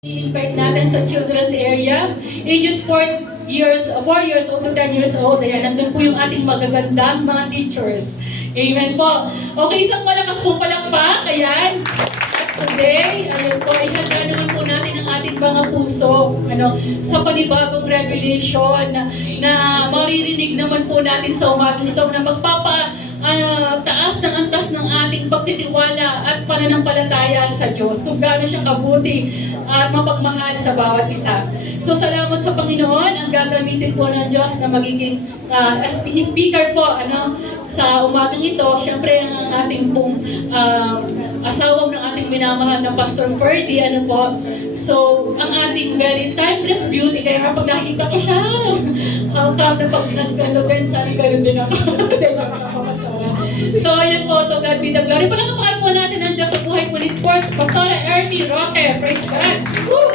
I-invite natin sa children's area, ages 4 years old to 10 years old. Ayan, nandun po yung ating magagandang mga teachers. Amen po. Okay, isang malakas po palakpak. Ayan. At today, ayun po, ihanda naman po natin ang ating mga puso sa panibagong revelation na maririnig naman po natin sa umaga ito na taas ng antas ng ating pagtitiwala at pananampalataya sa Diyos. Kung gaano siya kabuti at mapagmahal sa bawat isa. So salamat sa Panginoon. Ang gagamitin po ng Diyos na magiging speaker po sa umagang ito. Siyempre ang ating pong asawang ng ating minamahal na Pastor Ferdy. So ang ating very timeless beauty. Kaya kapag nakikita ko siya, how come na pag nag-gano din, sabi gano'n din ako. So, ayan po, to God be the glory. Palakpakan po natin ang Diyos sa buhay po ni First Pastora Ernie Roque. Praise God! Woo!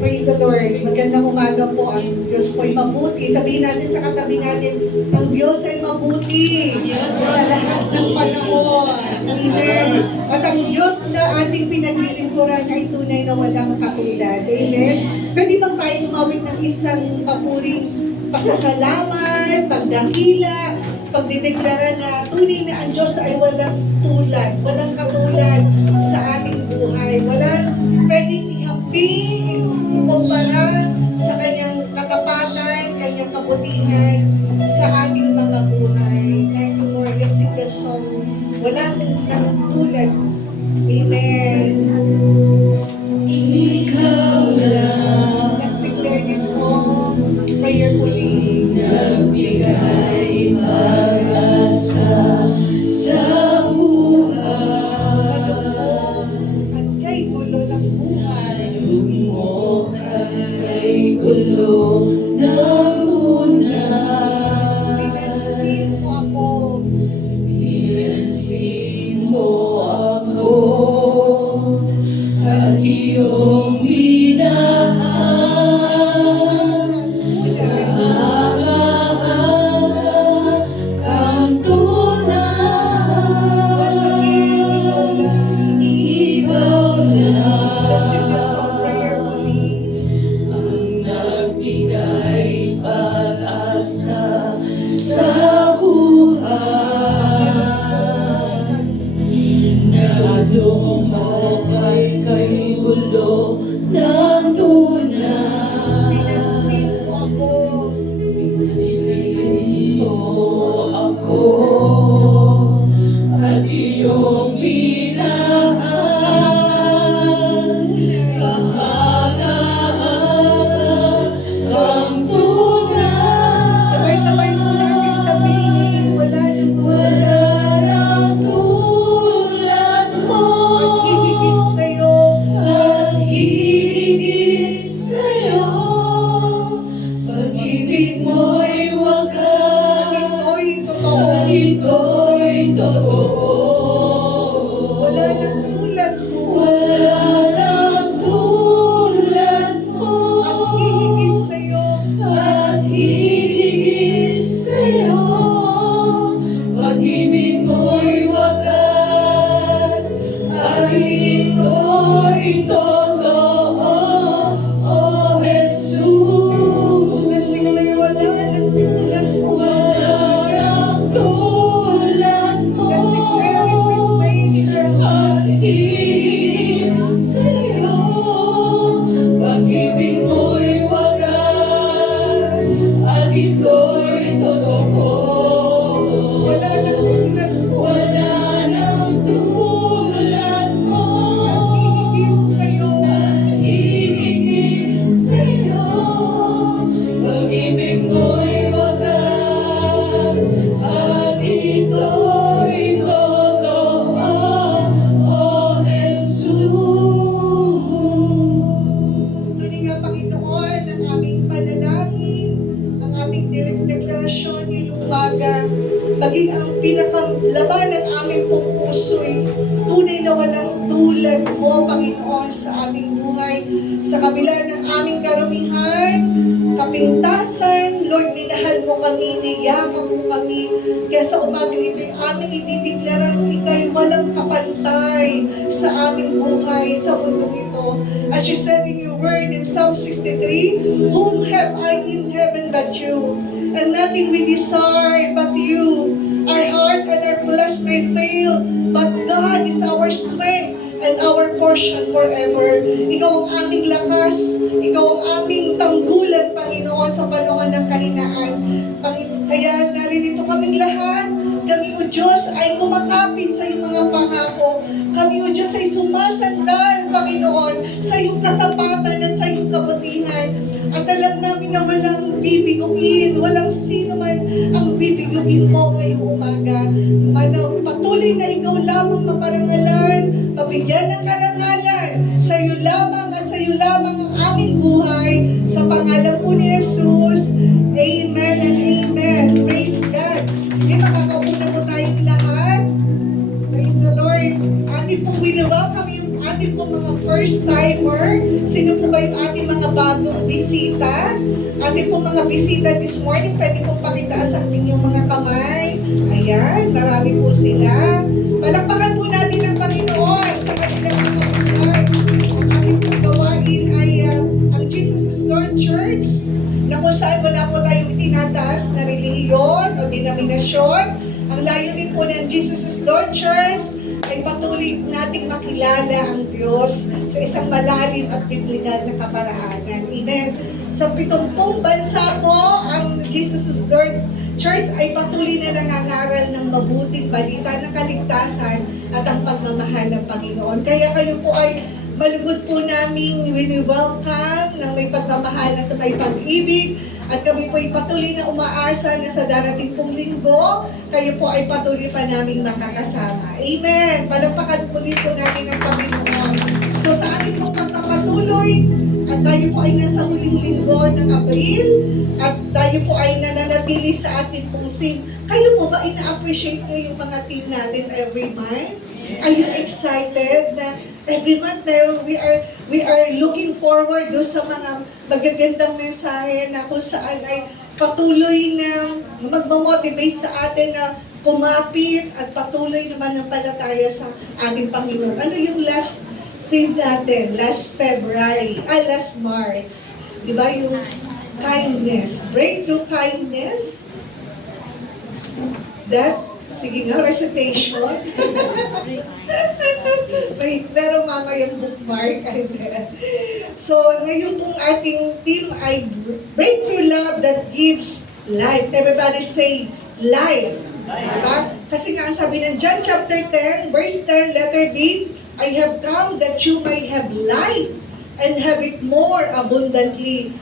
Praise the Lord. Magandang umaga po. Ang Diyos po ay mabuti. Sabihin natin sa katabi natin, ang Diyos ay mabuti sa lahat ng panahon. Amen. At ang Diyos na ating pinaglilingkuran ay tunay na walang katulad. Amen. Pwede bang tayo umawit ng isang papuring pasasalamat, pagdakila, pagdideklara na tunay na ang Diyos ay walang tulad, walang katulad sa ating buhay. Walang pwedeng ihamping, ikumpara sa kanyang katapatan, kanyang kabutihan sa ating mga buhay. Thank you, Lord. Let's sing the song. Walang tulad. Amen. Ikaw lang. Let's declare this song prayerfully. Nagbigay pag-asa sa buhay. Malugmok at kay gulo ng buhay. Malugmok at kay gulo ng tunay. Pinansin mo ako. Pinansin mo ako at iyong minahal. Ang tunay. Once again, ikaw lang. Ikaw lang. Let's sing this song prayerfully. Ang nagbigay pag-asa sa buhay. Nalungkot ay kay gulo ng tunay. Pinansin mo ako. Pinansin mo ako at iyong minahal. Kahagaan ang tunay. Sabay-sabay po natin sabihin, wala nang Tulad mo. at hihigit sa'yo. At higit sa'yo, pag-ibig mo'y wagas. Ito'y totoo. At ito'y totoo. Wala nang tulad mo. Wala nang tulad mo. At hihigit sa'yo. At higit sa'yo, pag-ibig mo'y wagas. At ito'y totoo, O Jesus. Let's declare, wala nang tulad mo. Wala nang tulad mo. Let's declare it with faith in our heart. At higit sa'yo, pag-ibig mo'y wagas. At ito'y totoo. Wala nang tulad maging ang pinakalaban ng aming pong puso'y tunay na walang tulad mo, Panginoon, sa aming buhay. Sa kabila ng aming karumihan, kapintasan, Lord, minahal mo kami, niyakap mo kami. Kaya sa umagang ito, aming itideklarang ika'y walang kapantay sa aming buhay sa mundong ito. As you said in your word in Psalm 63, whom have I in heaven but you? And nothing we desire but you. Our heart and our flesh may fail, but God is our strength and our portion forever. Ikaw ang aming lakas, ikaw ang aming tanggulan, Panginoon, sa panahon ng kahinaan. Kaya naririto kaming lahat. Kami, O Diyos, ay kumakapit sa iyong mga pangako. Kami, O Diyos, ay sumasandal, Panginoon, sa iyong katapatan at sa iyong kabutihan. At alam namin na walang bibiguin, walang sino man ang bibiguin mo ngayong umaga. Patuloy na ikaw lamang maparangalan, mabigyan ng karangalan. Sa iyo lamang at sa iyo lamang ang aming buhay. Sa pangalan po ni Jesus, Amen and Amen. Praise God. Sige, makakaupo na po tayong lahat. Praise the Lord. Ating pong welcome yung ating pong mga first-timer. Sino po ba yung ating mga bagong bisita? Ating pong mga bisita this morning, pwede pong pakitaas ang inyong mga kamay. Ayan, marami po sila. Palakpakan po natin ang Panginoon sa kanilang mga buhay. Ang ating pong gawain ay ang Jesus is Lord Church, na kung saan wala po tayong itinataas na relihiyon o denominasyon. Ang layunin po ng Jesus is Lord Church ay patuloy nating makilala ang Diyos sa isang malalim at biblikal na kaparaanan. Amen. Sa 70 bansa po, ang Jesus is Lord Church ay patuloy na nangangaral ng mabuting balita ng kaligtasan at ang pagmamahal ng Panginoon. Kaya kayo po ay malugod po namin wini-welcome ng may pagmamahal at may pag-ibig. At kami po ay patuloy na umaasa na sa darating pong linggo, kayo po ay patuloy pa naming makakasama. Amen! Palampakan po po natin ang Panginoon. So sa ating pong pagpapatuloy, at tayo po ay nasa huling linggo ng Abril, at tayo po ay nananatili sa ating pong theme. Kayo po ba ina-appreciate nyo yung mga theme natin every month? Are you excited na every month we are looking forward do sa mga magagandang mensahe na kung saan ay patuloy na magmamotivate sa atin na kumapit at patuloy naman ng palataya sa ating Panginoon. Ano yung last theme natin? Last March. Di ba yung kindness? Breakthrough kindness? Sige nga, recitation. Pero mamayang bookmark. So, ngayon pong ating theme ay Breakthrough Love that Gives Life. Everybody say, life. Diba? Kasi nga, sabi ng John chapter 10, verse 10, letter B, I have come that you may have life and have it more abundantly.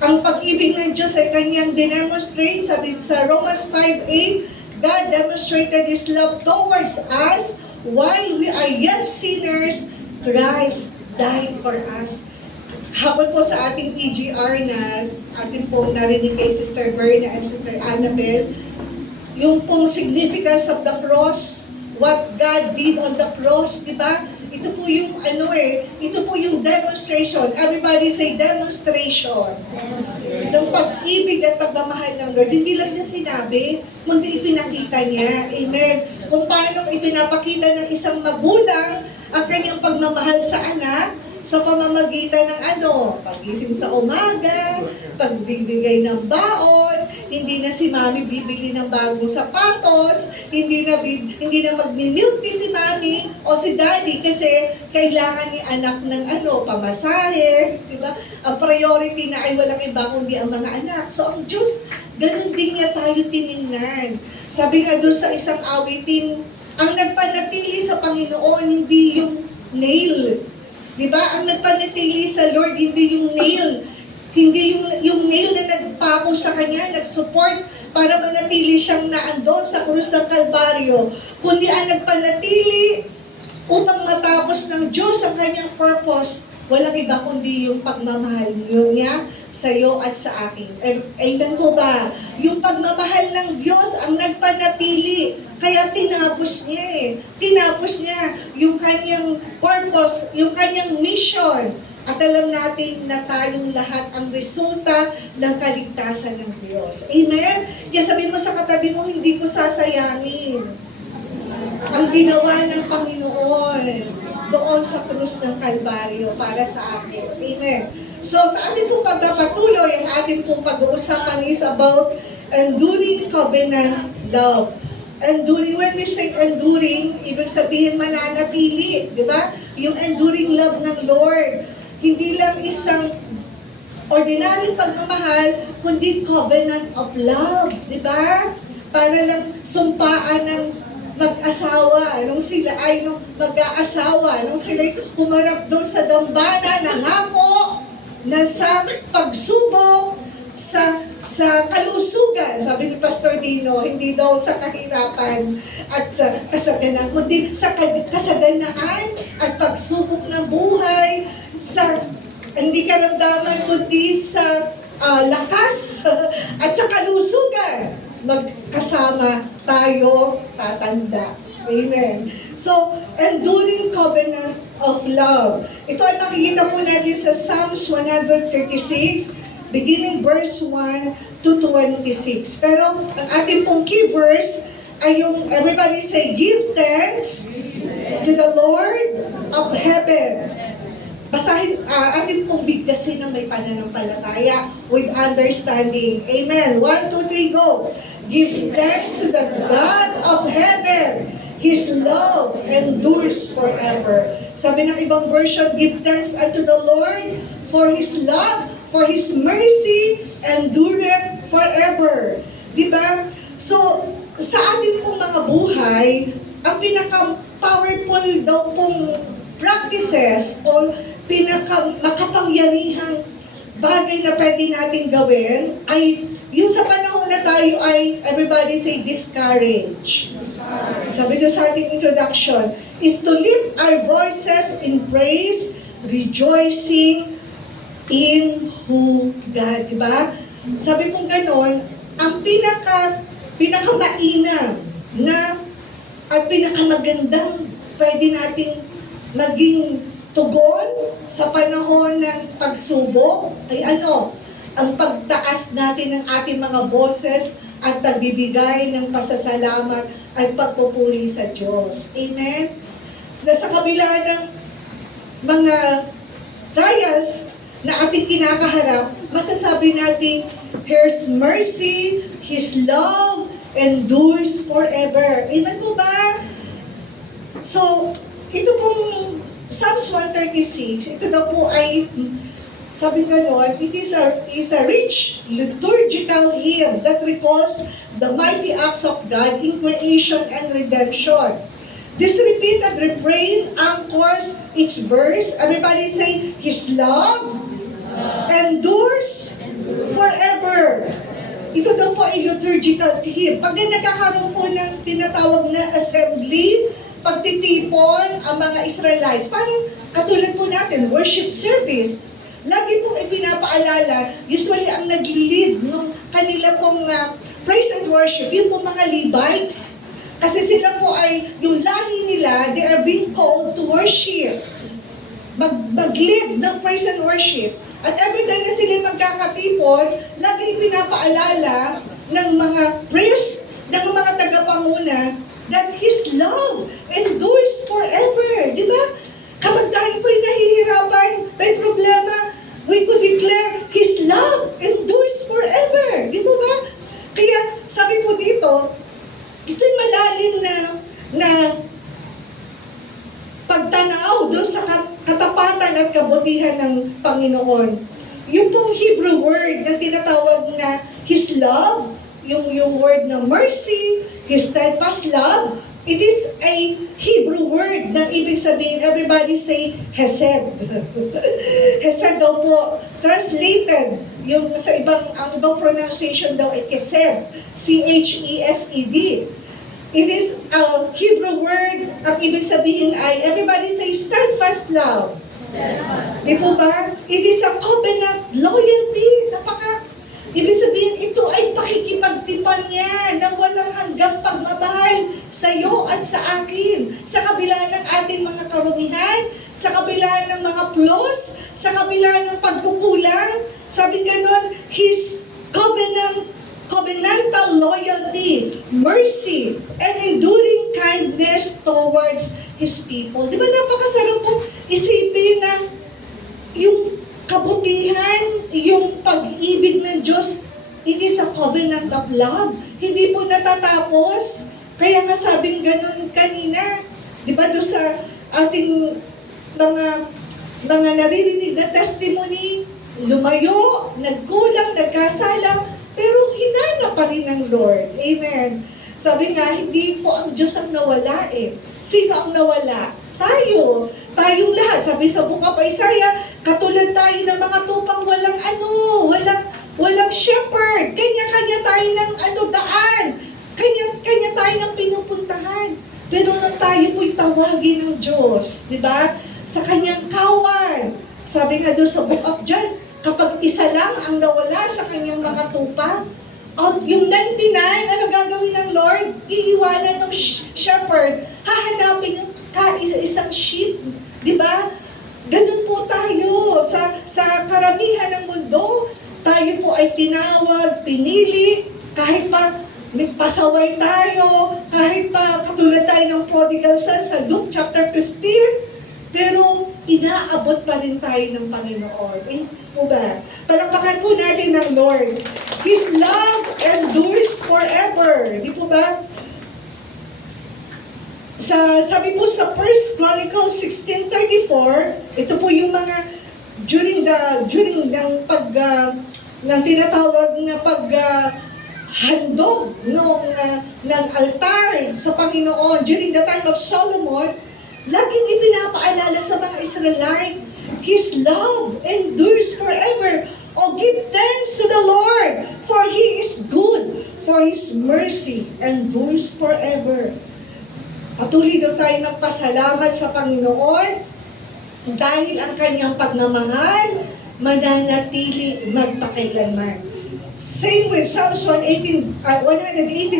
Ang pag-ibig ng Diyos ay kanyang dinemonstrate, sabi sa Romans 5:8, God demonstrated His love towards us while we are yet sinners. Christ died for us. Hapon po sa ating EGR na ating pong narinig kay Sister Berna and Sister Annabel, yung pong significance of the cross, what God did on the cross, di ba? Ito po yung ito po yung demonstration. Everybody say demonstration. Ng pag-ibig at pagmamahal ng Lord. Hindi lang niya sinabi, kundi ipinakita niya. Amen. Kung paano ipinapakita ng isang magulang ang kanyang pagmamahal sa anak, sa pamamagitan ng pagising sa umaga, pagbibigay ng baon, hindi na si mami bibili ng bagong sapatos, hindi na magmi-milk tea si mami o si daddy kasi kailangan ni anak ng pamasahe, di ba? Ang priority na ay walang iba kundi ang mga anak. So ang Diyos, ganun din niya tayo tiningnan. Sabi nga doon sa isang awitin, ang nagpanatili sa Panginoon, hindi yung nail. Diba? Ang nagpanatili sa Lord, hindi yung nail. Hindi yung nail na nagpako sa Kanya, nag-support para manatili siyang naandon sa krus ng Kalbaryo. Kundi ang nagpanatili upang matapos ng Diyos ang Kanyang purpose, walang iba kundi yung pagmamahal niya sa iyo at sa akin. Amen po ba? Yung pagmamahal ng Diyos ang nagpanatili. Kaya tinapos niya eh. Tinapos niya yung kanyang purpose, yung kanyang mission. At alam natin na tayong lahat ang resulta ng kaligtasan ng Diyos. Amen? Kaya sabihin mo sa katabi mo, hindi ko sasayangin ang ginawa ng Panginoon doon sa krus ng Kalbaryo para sa akin. Amen. So sa ating pong pagpapatuloy, ang ating pong pag-uusapan is about enduring covenant love. Enduring, when we say enduring, ibig sabihin mananatili, di ba? Yung enduring love ng Lord. Hindi lang isang ordinaryong pagmamahal, kundi covenant of love, di ba? Para lang sumpaan ng mag-asawa, nung sila ay mag-aasawa, nung sila humarap doon sa dambana, nangako na sa pagsubok, sa kalusugan, sabi ni Pastor Dino, hindi daw sa kahirapan at kasaganan, kundi sa kasaganaan at pagsubok ng buhay, sa hindi karamdaman, kundi sa lakas at sa kalusugan. Magkasama tayo tatanda. Amen. So, enduring covenant of love. Ito ay makikita po natin sa Psalms 136, beginning verse 1 to 26. Pero ang ating pong key verse ay yung, everybody say, give thanks to the Lord of heaven. Basahin, ating pong bigkasin na may pananampalataya with understanding. Amen. 1, 2, 3, go. Give thanks to the God of heaven. His love endures forever. Sabi ng ibang version, give thanks unto the Lord for His love, for His mercy, endureth forever. Diba? So, sa ating pong mga buhay, ang pinaka-powerful daw pong practices o pinaka-makapangyarihang bagay na pwede natin gawin ay yung sa panahon na tayo ay, everybody say, discourage. Sabi doon sa ating introduction, is to lift our voices in praise, rejoicing in who God. Diba? Sabi kong ganon, ang pinaka-mainam na at pinakamagandang pwede nating maging tugon sa panahon ng pagsubok ay ano? Ang pagtaas natin ng ating mga boses at pagbibigay ng pasasalamat at pagpupuri sa Diyos. Amen? Sa kabila ng mga trials na ating kinakaharap, masasabi natin, His mercy, His love, endures forever. Amen po ba? So, ito pong Psalms 136, ito na po ay sabi nga noon, it is a rich liturgical hymn that recalls the mighty acts of God in creation and redemption. This repeated refrain anchors each verse. Everybody say, His love endures forever. Ito daw po ay liturgical hymn. Pag nagkakaroon po ng tinatawag na assembly, pagtitipon ang mga Israelites, parang katulad po natin, worship service, lagi pong ipinapaalala, usually ang nag-lead nung kanila pong praise and worship, yung pong mga Levites. Kasi sila po ay, yung lahi nila, they are being called to worship. Mag-lead ng praise and worship. At every time na sila magkakatipon, lagi pinapaalala ng mga priest, ng mga tagapanguna, that His love endures forever. Di ba? Kapag tayo po'y nahihirapan, may problema, we could declare, His love endures forever. Di ba ba? Kaya, sabi po dito, ito'y malalim na pagtanaw doon sa katapatan at kabutihan ng Panginoon. Yung pong Hebrew word na tinatawag na His love, yung word na mercy, His steadfast love, it is a Hebrew word na ibig sabihin, everybody say, Hesed. Hesed daw po, translated, yung sa ang ibang pronunciation daw ay Kesed, C-H-E-S-E-D. It is a Hebrew word, ang ibig sabihin ay, everybody say, steadfast love. Di po ba? It is a covenant loyalty. Ibig sabihin, ito ay pakikipagtipan niya ng walang hanggang pagmamahal sa iyo at sa akin. Sa kabila ng ating mga karumihan, sa kabila ng mga flaws, sa kabila ng pagkukulang. Sabi ganon, His covenantal loyalty, mercy, and enduring kindness towards His people. Di ba napakasarap pong isipin na yung kabutihan, yung pag-ibig ng Diyos, it is a covenant of love. Hindi po natatapos. Kaya nga sabing ganun kanina, di ba doon sa ating mga naririnig na testimony, lumayo, nagkulang, nagkasala, pero hinana pa rin ng Lord. Amen. Sabi nga, hindi po ang Diyos ang nawala eh. Sino ang nawala? Tayo. Tayong lahat. Sabi sa Book of Isaiah, katulad tayo ng mga tupang walang shepherd. Kanya-kanya tayo ng daan. Kanya-kanya tayo ng pinupuntahan. Pero nung tayo po'y tawagin ng Diyos, di ba? Sa kanyang kawan. Sabi nga doon sa Book of John, kapag isa lang ang nawala sa kanyang mga tupa, at yung 99, ano gagawin ng Lord? Iiwanan ng shepherd. Hahanapin yung isang sheep. Di ba? Ganun po tayo. Sa karamihan ng mundo, tayo po ay tinawag, pinili, kahit pa nagpasaway tayo, kahit pa katulad tayo ng prodigal son sa Luke chapter 15, pero inaabot pa rin tayo ng Panginoon. Po ba? Palakpakan po natin ng Lord. His love endures forever. Di po ba? Sabi po sa 1 Chronicles 16:34, ito po yung mga during ng tinatawag na handog ng altar sa Panginoon during the time of Solomon, laging ipinapaalala sa mga Israelite, His love endures forever. Oh, give thanks to the Lord, for He is good, for His mercy endures forever. Patuloy daw tayo magpasalamat sa Panginoon dahil ang kanyang pagmamahal mananatili magpakailanman. Same with Psalms 118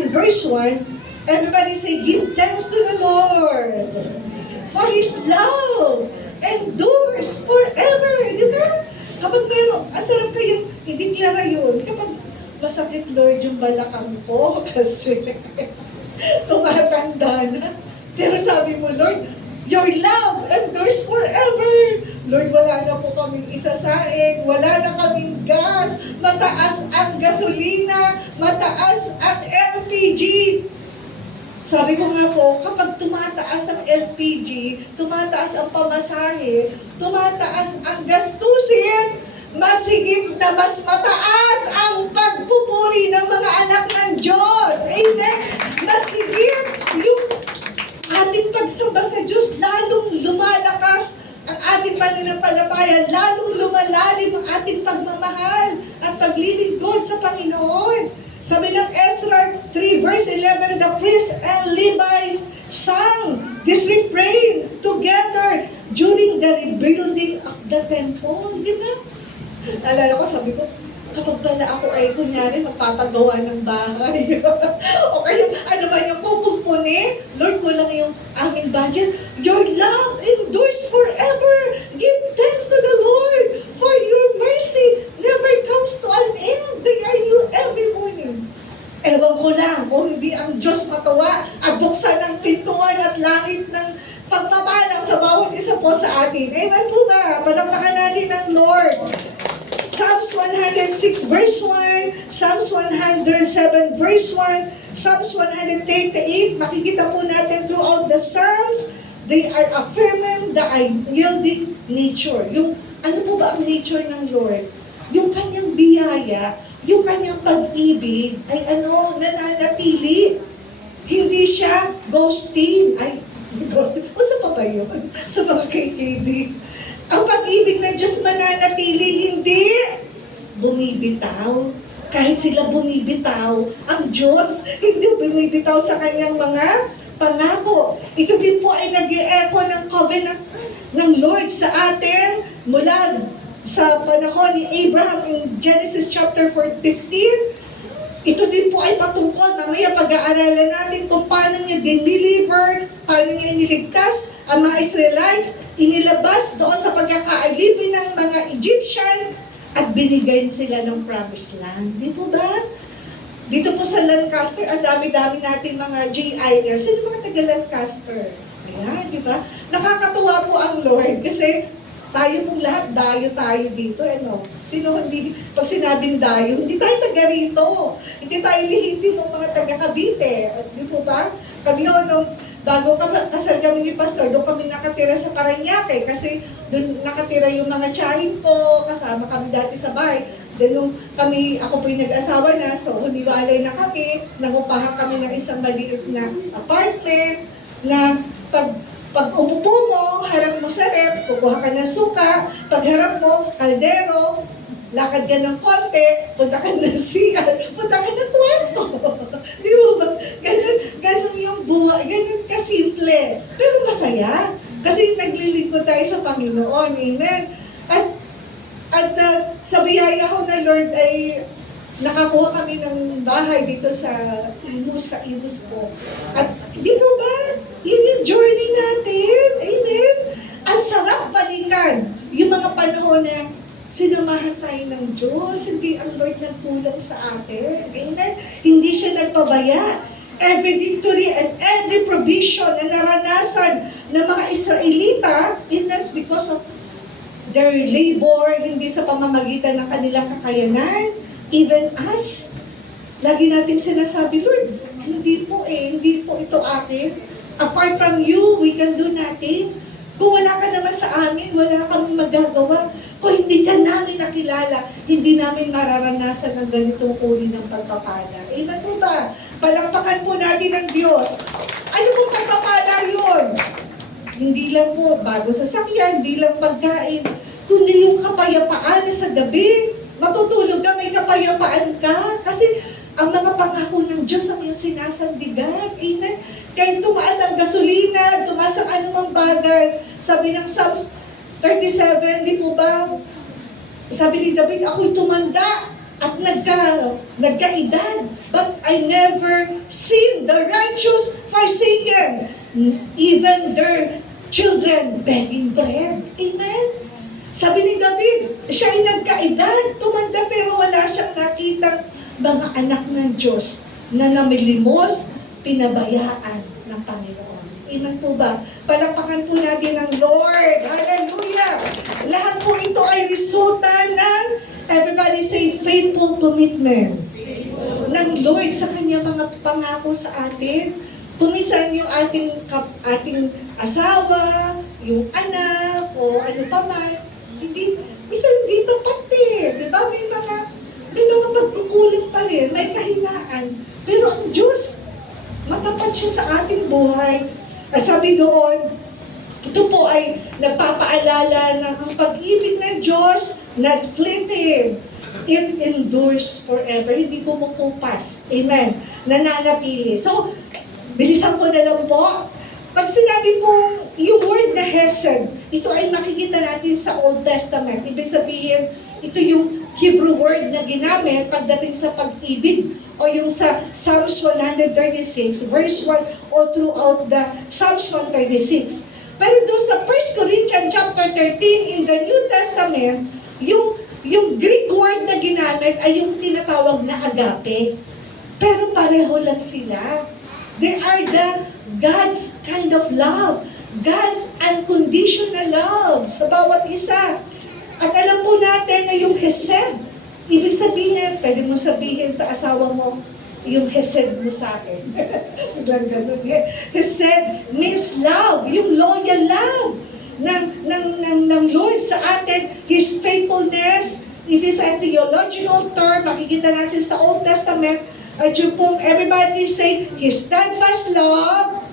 verse 1, everybody say, give thanks to the Lord, for His love endures forever. Di ba? Kapag meron, asarap kayong i-declare yun. Kapag masakit, Lord, yung balakang ko kasi tumatanda na. Pero sabi mo, Lord, your love endures forever. Lord, wala na po kaming isasaing, wala na kaming gas, mataas ang gasolina, mataas ang LPG. Sabi ko nga po, kapag tumataas ang LPG, tumataas ang pamasahe, tumataas ang gastusin, mas higit na mas mataas ang pagpupuri ng mga anak ng Diyos. Amen? Mas higit yung ating pagsamba sa Diyos, lalong lumalakas ang ating pananampalataya, lalong lumalalim ang ating pagmamahal at paglilingkod sa Panginoon. Sabi ng Ezra 3 verse 11, the priests and Levites sang this refrain together during the rebuilding of the temple. Di ba? Naalala ko, sabi ko, kapag pala ako ay kunyari magpapagawa ng bahay o kayo ano man yung kukumpuni, Lord, kulang yung aming budget, your love endures forever. Give thanks to the Lord, for your mercy never comes to an end. They are new every morning. Ewan ko lang kung hindi ang Diyos matawa at buksan ng pintuan at langit ng pagpapalang sa bawat isa po sa atin. Amen po ba? Palakpakan natin ang Lord. Psalms 106 verse 1, Psalms 107 verse 1, Psalms 138, makikita po natin throughout the Psalms, they are affirming the unyielding nature. Yung, ano po ba ang nature ng Lord? Yung kanyang biyaya, yung kanyang pag-ibig, ay nananatili. Hindi siya ghosting. Ghosting. O sa pa ba yun? Sa mga KKB. Ang pag-ibig ng Diyos mananatili, hindi bumibitaw. kahit sila bumibitaw, ang Diyos hindi bumibitaw sa kanyang mga pangako. Ito din po ay nag-e-echo ng covenant ng Lord sa atin mula sa panahon ni Abraham in Genesis chapter 15. Ito din po ay patungkol, mamaya pag-aaralan natin kung paano niya diniliver, paano niya iniligtas ang mga Israelites, inilabas doon sa pagkakaalipin ng mga Egyptian, at binigay sila ng promised land. Di po ba? Dito po sa Lancaster, ang dami-dami nating mga JIR. Sino mga taga-Lancaster? Ayan, di ba? Nakakatuwa po ang Lord kasi tayo pong lahat, dayo tayo dito. Ano? Sino hindi, pag sinabing dayo, hindi tayo taga rito. Hindi tayo lihitin ng mga taga Cavite. Di po ba? Kami nung bago kasal kami ni Pastor, doon kami nakatira sa Parañaque kasi doon nakatira yung mga tiyahin ko, kasama kami dati sa bahay. Then nung ako po yung nag-asawa na, so humiwalay na kami, nangupahan kami ng isang maliit na apartment na pag umupo mo, harap mo sa rep, kukuha ka ng suka, pag harap mo, kaldero, lakad ka ng konti, punta ka ng CR, punta ka ng kwarto. Di ba ba? Ganun yung buhay, ganun kasimple. Pero masaya. Kasi naglilingkod tayo sa Panginoon. Amen. At sa biyaya ko na Lord ay nakakuha kami ng bahay dito sa Imus po. At di po ba, yun yung journey natin. Amen. Ang sarap balikan yung mga panahon na sinamahan tayo ng Diyos. Hindi ang Lord nagkulang sa atin. Amen. Hindi siya nagpabaya. Every victory and every provision na naranasan ng mga Israelita, and that's because of their labor, hindi sa pamamagitan ng kanilang kakayanan. Even us, lagi nating sinasabi, Lord, hindi po ito akin. Apart from you, we can do nothing. Kung wala ka naman sa amin, wala kang magagawa. Kung hindi ka namin nakilala, hindi namin mararanasan ang ganitong uri ng pagpapala. Amen po ba? Palakpakan po natin ang Diyos. Ano pong pagpapala yun? Hindi lang po bago sa sakyan, hindi lang pagkain, kundi yung kapayapaan na sa gabi. Matutulog ka, may kapayapaan ka. Kasi ang mga pangako ng Diyos ang iyong sinasandigan. Amen? Kahit tumaas ang gasolina, tumaas ang anumang bagay. Sabi ng Psalms 37, di po ba? Sabi ni David, ako'y tumanda at nagkaedad. But I never seen the righteous forsaken, even their children begging bread. Amen? Sabi ni David, siya ay nagkaedad, tumanda pero wala siyang nakitang mga anak ng Diyos na namilimos, pinabayaan ng Panginoon. Amen po ba? Palakpakan po natin ang Lord. Hallelujah! Lahat po ito ay resulta ng, everybody say, faithful commitment ng Lord sa kanya mga pangako sa atin. Kung minsan yung ating asawa, yung anak, o ano pa man, minsan hindi tapat eh. Di ba? May mga pagkukulang pa rin, may kahinaan. Pero ang Diyos, matapat siya sa ating buhay. At sabi doon, ito po ay nagpapaalala ng ang pag-ibig ng Diyos, not fleeting. It endures forever. Hindi kumukupas. Amen. Nananatili. So, bilisan ko na lang po. Pag sinabi pong yung word na Hesed, ito ay makikita natin sa Old Testament. Ibig sabihin, ito yung Hebrew word na ginamit pagdating sa pag-ibig o yung sa Psalms 136, verse 1, all throughout the Psalms 136. Pero doon sa 1 Corinthians chapter 13 in the New Testament, yung Greek word na ginamit ay yung tinatawag na agape. Pero pareho lang sila. They are the God's kind of love. God's unconditional love sa bawat isa. At alam po natin na yung Hesed, ibig sabihin, pwede mo sabihin sa asawa mo, yung Hesed mo sa akin. Biglang ganun eh. Hesed means love, yung loyal love ng Lord sa atin, His faithfulness. It is a theological term, makikita natin sa Old Testament, at yung pong everybody say, His steadfast love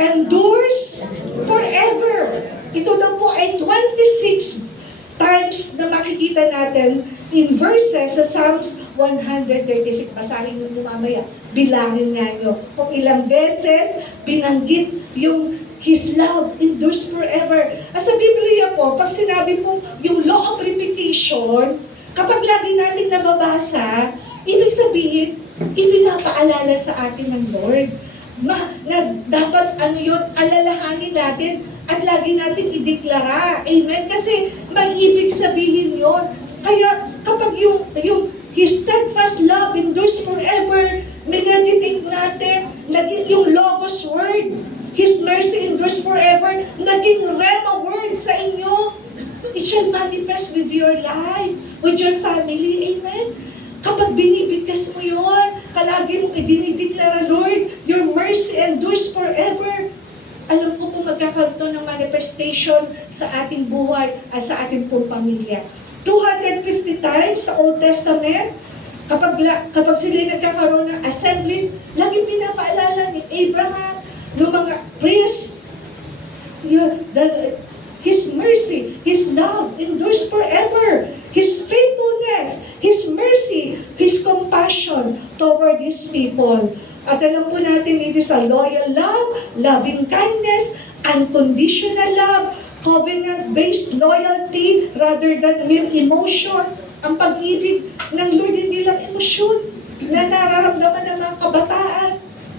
endures forever. Ito na po ay 26 times na makikita natin in verses sa Psalms 136. Basahin nyo mamaya. Bilangin nga nyo kung ilang beses binanggit yung His love endures forever. At sa Biblia po, pag sinabi po yung law of repetition, kapag lagi natin nababasa, ibig sabihin, ipinapaalala sa atin ng Lord na dapat yun, alalahanin natin at lagi natin ideklara. Amen? Kasi may ibig sabihin yun. Kaya kapag yung His steadfast love endures forever, meditate natin, yung Logos word, His mercy endures forever, naging Rema word sa inyo. It shall manifest with your life, with your family. Amen? Kapag binibigkas mo yun, kalagi mong idinideklara, Lord, your mercy endures forever. Alam ko po magkakaroon ng manifestation sa ating buhay at sa ating pong pamilya. 250 times sa Old Testament, kapag sila nagkakaroon ng assemblies, laging pinapaalala ni Abraham, ng mga priests, His mercy, His love endures forever. His faithfulness, His mercy, His compassion toward His people. At alam po natin ito sa loyal love, loving kindness, unconditional love, covenant-based loyalty rather than mere emotion. Ang pag-ibig ng Lord hindi lang emosyon na nararamdaman ng mga kabataan.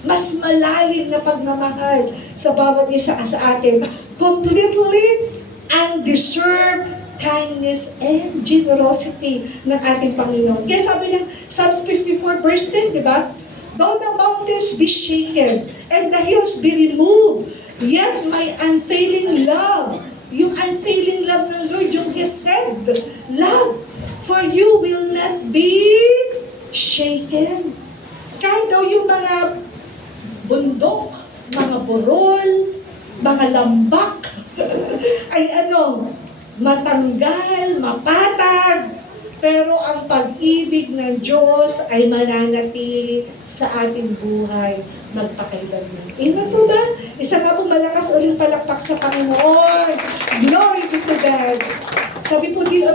Mas malalim na pagmamahal sa bawat isa sa atin. Completely undeserved kindness and generosity ng ating Panginoon. Kaya sabi ng Psalms 54 verse 10, di ba? Though the mountains be shaken and the hills be removed, yet my unfailing love, yung unfailing love ng Lord, yung Hesed love, for you will not be shaken. Kahit daw yung mga bundok, mga burol, mga lambak, ay matanggal, mapatag, pero ang pag-ibig ng Diyos ay mananatili sa ating buhay magpakailanman. Amen po ba? Isa nga po malakas uling palakpak sa Panginoon. Glory be to God. Sabi po dito,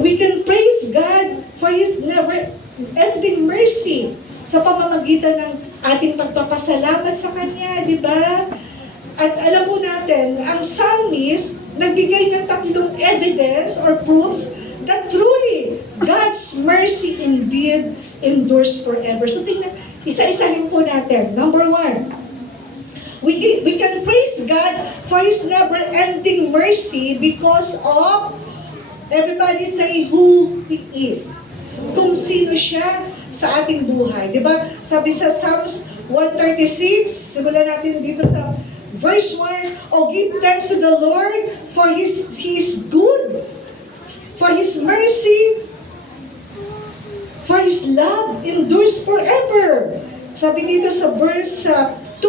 we can praise God for His never-ending mercy sa pamamagitan ng ating pagpapasalamat sa Kanya, di ba? At alam po natin, ang psalmist nagbigay ng 3 evidence or proofs that truly God's mercy indeed endures forever. So tingnan, isa-isahin po natin. Number 1, we can praise God for His never-ending mercy because of, everybody say, who He is. Kung sino siya sa ating buhay. Diba? Sabi sa Psalms 136, simulan natin dito sa verse 1, "Oh, give thanks to the Lord, for He is good, for His mercy, for His love endures forever." Sabi dito sa verse 2,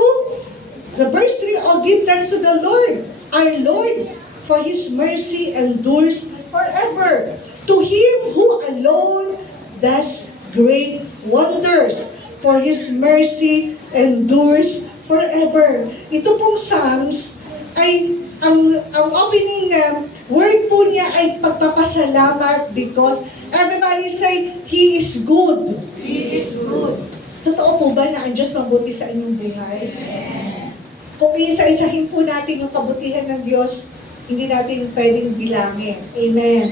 sa verse 3, "Oh, give thanks to the Lord, our Lord, for His mercy endures forever. To Him who alone does great wonders, for His mercy endures forever." Ito pong Psalms ay ang opening word po niya ay pagpapasalamat because everybody say, He is good. He is good. Totoo po ba na ang Diyos mabuti sa inyong buhay? Kung isa-isahin po natin yung kabutihan ng Diyos, hindi natin pwedeng bilangin. Amen.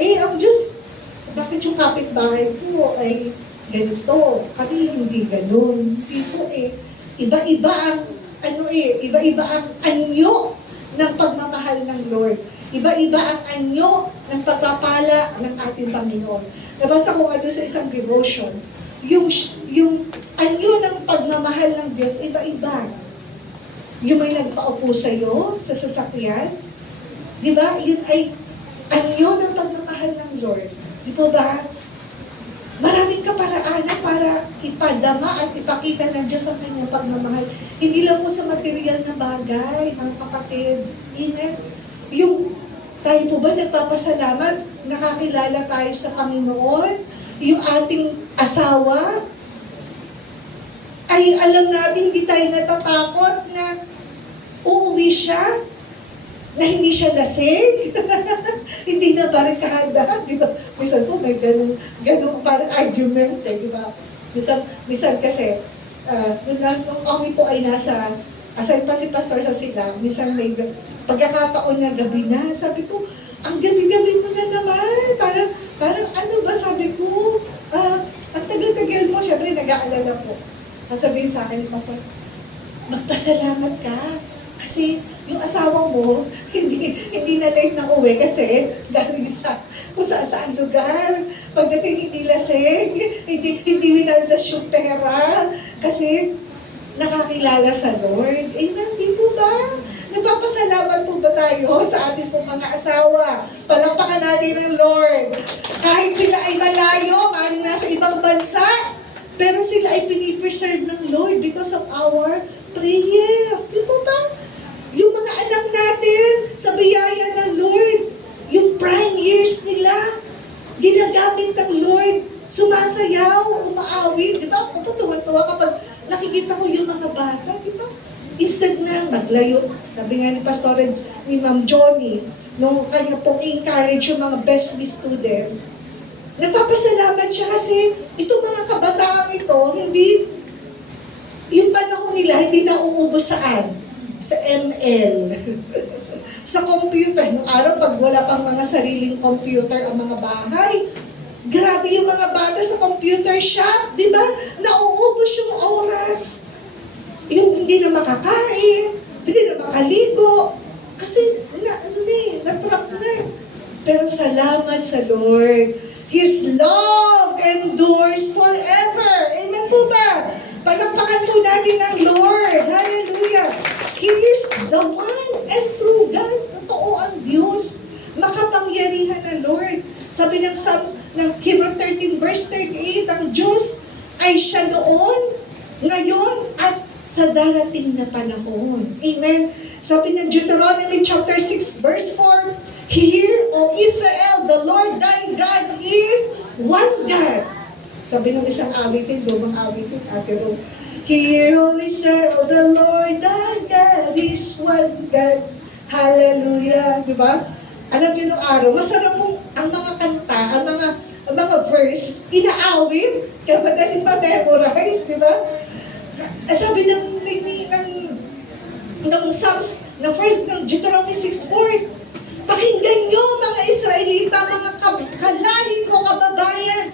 Ang Diyos, bakit yung kapitbahay ko ay ganito? Kami hindi ganun. Hindi po iba-iba ang anyo ng pagmamahal ng Lord. Iba-iba ang anyo ng pagpapala ng ating Panginoon. Nabasa ko nga doon sa isang devotion, yung anyo ng pagmamahal ng Diyos, iba-iba. Yung may nagpaupo sa'yo sa sasakyan, di ba? Yun ay anyo ng pagmamahal ng Lord. Di po ba? Maraming kaparaanan para ipadama at ipakita ng Diyos ang kanyang pagmamahal. Hindi lang po sa material na bagay, mga kapatid. Amen? Yung tayo po ba nagpapasalamat, nakakilala tayo sa Panginoon, yung ating asawa, ay alam natin hindi tayo natatakot na uuwi siya. na hindi siya lasing, hindi na barikada, di ba? Minsan po may ganung parang argument, di ba? Minsan kasi, nung kami po ay nasa, aside pa si Pastor sa sila, minsan may pagkakataon na gabi na, sabi ko, ang gabi-gabi mo na naman, parang ano ba, sabi ko, ang tagal-tagal mo, syempre nag-aalala po. Sabihin sa akin ni Pastor, magpasalamat ka. Kasi yung asawa mo, hindi na late na uwi kasi galing sa kung saan lugar. Pagdating hindi lasing, hindi winaldas yung pera. Kasi nakakilala sa Lord. Amen, di po ba? Nagpapasalamat po ba tayo sa ating pong mga asawa? Palakpakan natin ng Lord. Kahit sila ay malayo, maaaring nasa ibang bansa, pero sila ay pinipreserve ng Lord because of our prayer. Di po ba? Yung mga anak natin, sa biyaya ng Lord, yung prime years nila, ginagamit ng Lord, sumasayaw, umaawit. Di ba? Ako po tuwa-tuwa kapag nakikita ko yung mga bata. Di ba? Instead na maglayo. Sabi nga ni Pastor ni Ma'am Johnny, nung kanya pong encourage yung mga best student, nagpapasalamat siya kasi itong mga kabataang ito, hindi, yung panahon nila, hindi nauubos saan? Sa ML. Sa computer. Nung araw, pag wala pang mga sariling computer ang mga bahay, grabe yung mga bata sa computer shop, di ba? Nauubos yung oras. Yung hindi na makakain, hindi na makaligo. Kasi, na-trap na. Pero salamat sa Lord. His love endures forever. Amen po ba? Palakpakan po natin ang Lord. Hallelujah. He is the one and true God. Totoo ang Diyos. Makapangyarihan na Lord. Sabi ng Psalms, ng Hebrew 13 verse 38, ang Diyos ay siya noon, ngayon, at sa darating na panahon. Amen. Sabi ng Deuteronomy chapter 6 verse 4, Hear, O Israel, the Lord thy God is one God. Sabi ng isang awitin, lumang awitin, Ate Rose, Hear, O Israel, the Lord thy God is one God. Hallelujah. Di ba? Alam niyo nung araw, masarap pong ang mga kanta, ang mga verse, inaawit, kaya madaling ma-memorize, di ba? Sabi ng Psalms, ng Deuteronomy 6:4, pakinggan nyo mga Israelita, mga kalahi ko, kababayan,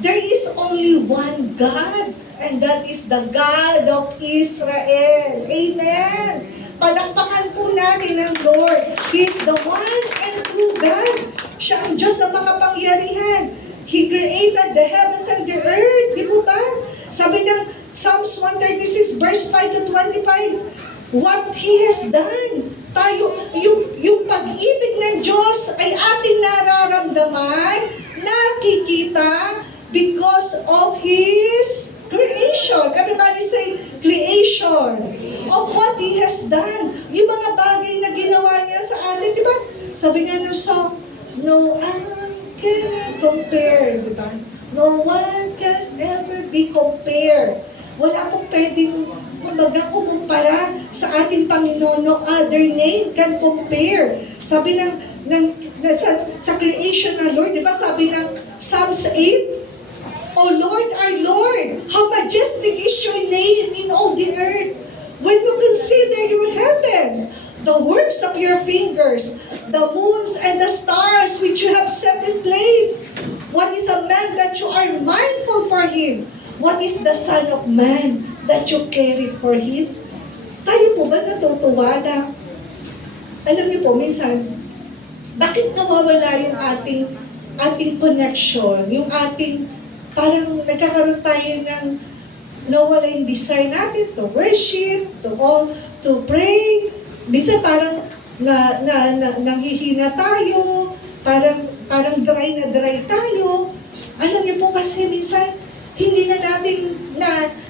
there is only one God, and that is the God of Israel. Amen. Palakpakan po natin ang Lord. He is the one and true God. Siya ang Diyos na makapangyarihan. He created the heavens and the earth. Di po ba? Sabi ng Psalms 136 verse 5 to 25, what He has done. Tayo, yung pag-ibig ng Diyos ay ating nararamdaman, nakikita, because of His creation. Everybody say, creation. Of what He has done. Yung mga bagay na ginawa niya sa atin, di ba? Sabi nga nung song, no one can compare, di ba? No one can ever be compared. Wala pong pwedeng kumbaga kumumpara sa ating Panginoon, no other name can compare. Sabi sa creation ng Lord, di ba sabi ng Psalms 8, O Lord, our Lord, how majestic is your name in all the earth. When we consider your heavens, the works of your fingers, the moons and the stars which you have set in place. What is a man that you are mindful for him? What is the Son of Man that you carried for Him? Tayo po ba natutuwa na, alam niyo po, minsan, bakit nawawala yung ating connection, yung ating, parang nagkakaroon tayo ng, nawala yung desire natin to worship, to pray. Minsan parang nanghihina tayo, parang dry tayo. Alam niyo po kasi minsan, hindi na natin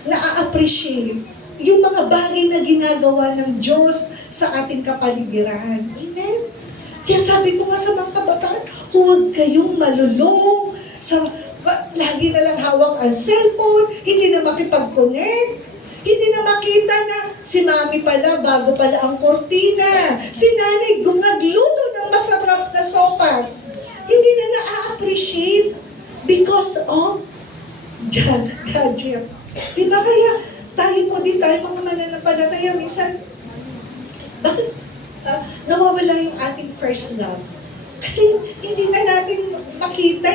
na-appreciate yung mga bagay na ginagawa ng Diyos sa ating kapaligiran. Amen? Kaya sabi ko nga sa mga kabataan, huwag kayong malulong lagi na lang hawak ang cellphone, hindi na makipag-connect. Hindi na makita na si mami pala, bago pala ang kortina. Si nanay gumagluto ng masarap na sopas. Hindi na na-appreciate because of gadget. Diba kaya tayo po din tayo mga mananampalataya, minsan, bakit nawawala yung ating first love? Kasi hindi na natin makita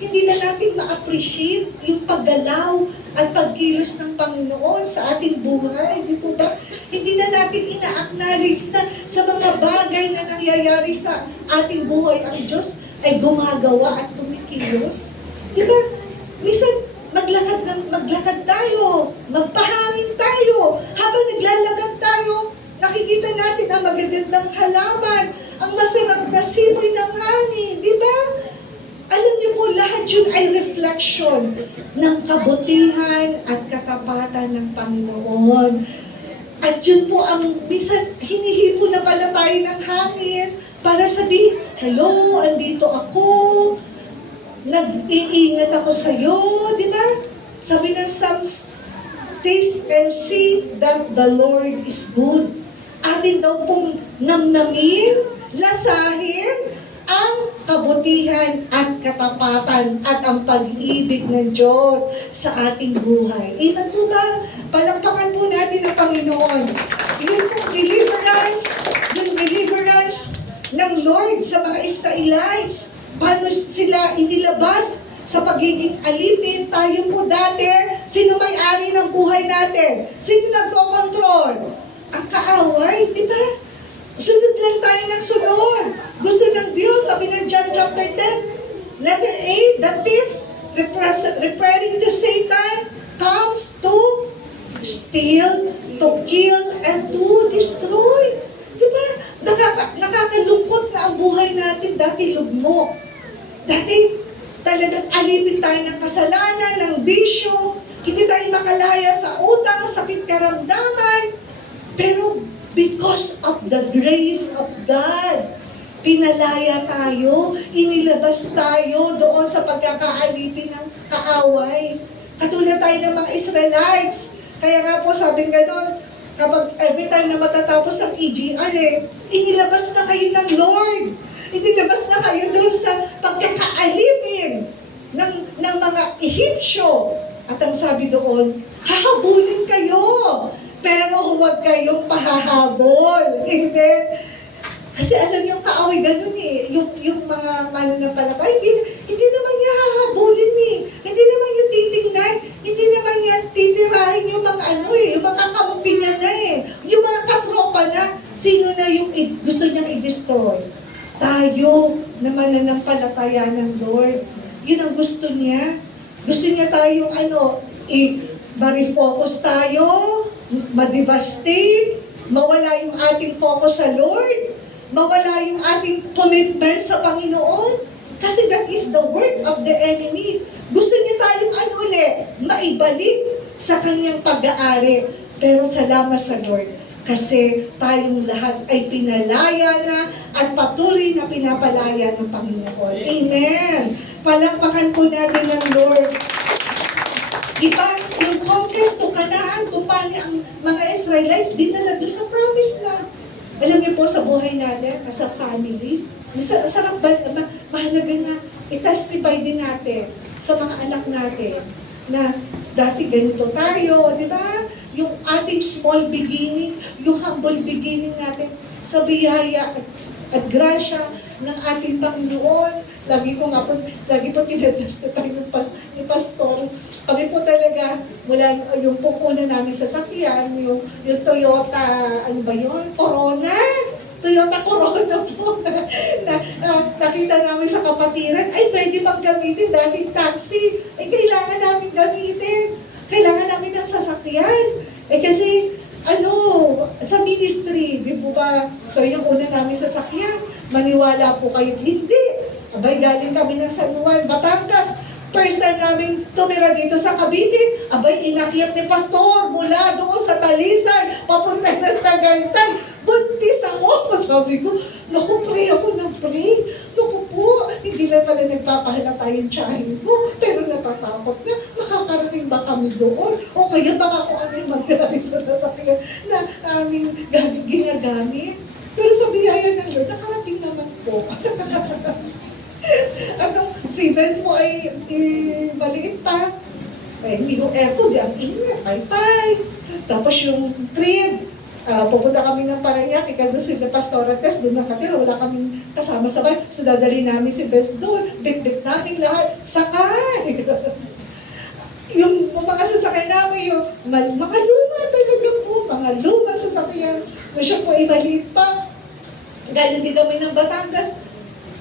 hindi na natin ma-appreciate yung paggalaw at pagkilos ng Panginoon sa ating buhay, di po ba? Hindi na natin ina-acknowledge na sa mga bagay na nangyayari sa ating buhay, ang Diyos ay gumagawa at kumikilos. Di ba? Minsan, maglakad tayo, magpahangin tayo, habang naglalakad tayo, nakikita natin ang magagandang halaman, ang masarap na simoy ng hangin, di ba? Alam niyo po, lahat yun ay reflection ng kabutihan at katapatan ng Panginoon. At yun po ang minsan hinihipo na pala tayo ng hangin para sabihin, hello, andito ako, nag-iingat ako sa iyo, di ba? Sabi ng Psalms, taste and see that the Lord is good. Atin daw pong namnamin, lasahin ang kabutihan at katapatan at ang pag-ibig ng Diyos sa ating buhay. Amen po ba? Palakpakan po natin ang Panginoon. Yung deliverance ng Lord sa mga Israelites. Paano sila inilabas sa pagiging alipin? Tayo po dati, sino may-ari ng buhay natin? Sino nagkokontrol? Ang kaaway, di ba? Sunod lang tayo ng sunod. Gusto ng Diyos, sabi ng John chapter 10, letter A, the thief, referring to Satan, comes to steal, to kill, and to destroy. Diba? Nakakalungkot na ang buhay natin, dati lugmok. Dati talagang alipin tayo ng kasalanan, ng bisyo, hindi tayo makalaya sa utang, sakit karamdaman. Pero because of the grace of God, pinalaya tayo, inilabas tayo doon sa pagkakaalipin ng kaaway. Katulad tayo ng mga Israelites. Kaya nga po sabi nga doon, kapag every time na matatapos ang EGR, inilabas na kayo ng Lord. Inilabas na kayo doon sa pagkakaalipin ng mga Ehipsyo. At ang sabi doon, hahabulin kayo, pero huwag kayong pahahabol. Amen? Kasi alam yung kaaway ganun yung mga mananampalataya, hindi naman niya hahabulin Hindi naman niya titingnan, hindi naman niya titirahin yung mga yung mga kakampi niya na yung mga katropa na, sino na yung gusto niyang i-destroy? Tayo na mananampalataya ng Lord. Yun ang gusto niya. Gusto niya tayong ma-refocus tayo, ma-devastate, mawala yung ating focus sa Lord, mawala yung ating commitment sa Panginoon. Kasi that is the work of the enemy. Gusto niya tayong maibalik sa kanyang pag-aari. Pero salamat sa Lord, kasi tayong lahat ay pinalaya na at patuloy na pinapalaya ng Panginoon. Amen! Palakpakan po natin ng Lord. Diba, yung conquest to Canaan, kung paano ang mga Israelites dinala doon sa promised land. Alam niyo po, sa buhay natin, as a family, masarap mahalaga na i-testify din natin sa mga anak natin na dati ganito tayo, di ba? Yung ating small beginning, yung humble beginning natin sa biyaya at grasya ng ating Panginoon. Lagi po tinetestify ni Pastor. Kami po talaga, mula yung pupunan namin sa sakyan, yung Toyota, Corona. Toyota Corona po. Nakita namin sa kapatiran, ay pwede pang gamitin, dating taxi. Ay kailangan namin gamitin. Kailangan namin ng sasakyan. Kasi, sa ministry, di po ba, so yung una namin sasakyan, maniwala po kayo, hindi. Abay, galing kami ng San Juan, Batangas. First time namin tumira dito sa Cavite, abay, inakyat ni Pastor mula doon sa Talisay, papunta ng Tagaytay. Buntis ako. Sabi ko, naku, pray ako ng pray. Naku po, hindi lang pala nagpapahalata yung tiyahin ko, pero natatakot na, makakarating ba kami doon? O kaya baka kung ano yung mangyari sa sasakyan na aming ginagamit. Pero sa biyaya ng Lord, nakarating naman po. At ang savings mo ay maliit pa. Eh, hindi ko echo, di ang ingat, bye-bye. Tapos yung trip, pupunta kami ng Parañaque, kaya doon sila Pastora Tess, doon nakatira, wala kaming kasama sabay. So dadali namin si Bess doon, bit-bit namin lahat, sakay! Yung mga sasakay namin, yung mga luma talaga po, mga luma sasakyan, na siya po ay maliit pa. Galing din kami ng Batangas.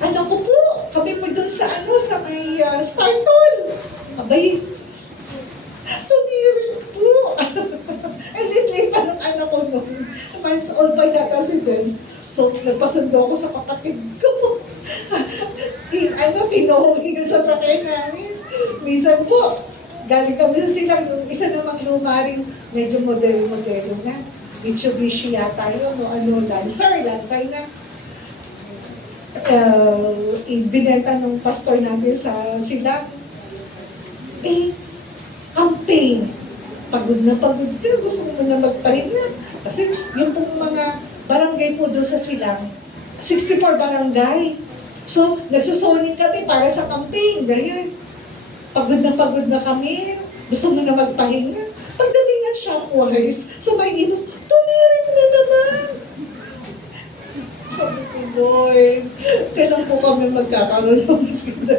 Ano ko po, kami po doon sa sa may Star Toll. Abay, tumirik po. Ang litli pa ng anak ko noon. Months old pa yata si Benz. So, nagpasundo ako sa kapatid ko. Tinuhugin yung sasakyan namin. Minsan po, galing kami sa silang, yung isa namang lumaring, medyo modelo na. Mitsubishi yata yun, Lancer na. Ibinenta ng pastor namin sa silang. Campaign. Pagod na pagod ka, gusto mo na magpahinga. Kasi yung pong mga barangay po doon sa silang, 64 barangay. So, nagsusuning kami para sa campaign, ganyan. Pagod na kami, gusto mo na magpahinga. Pagdating ng Shopwise, so may inos, tumirik na naman. Sabi ko, Lord, kailan po kami magkakaroon ng maskinda.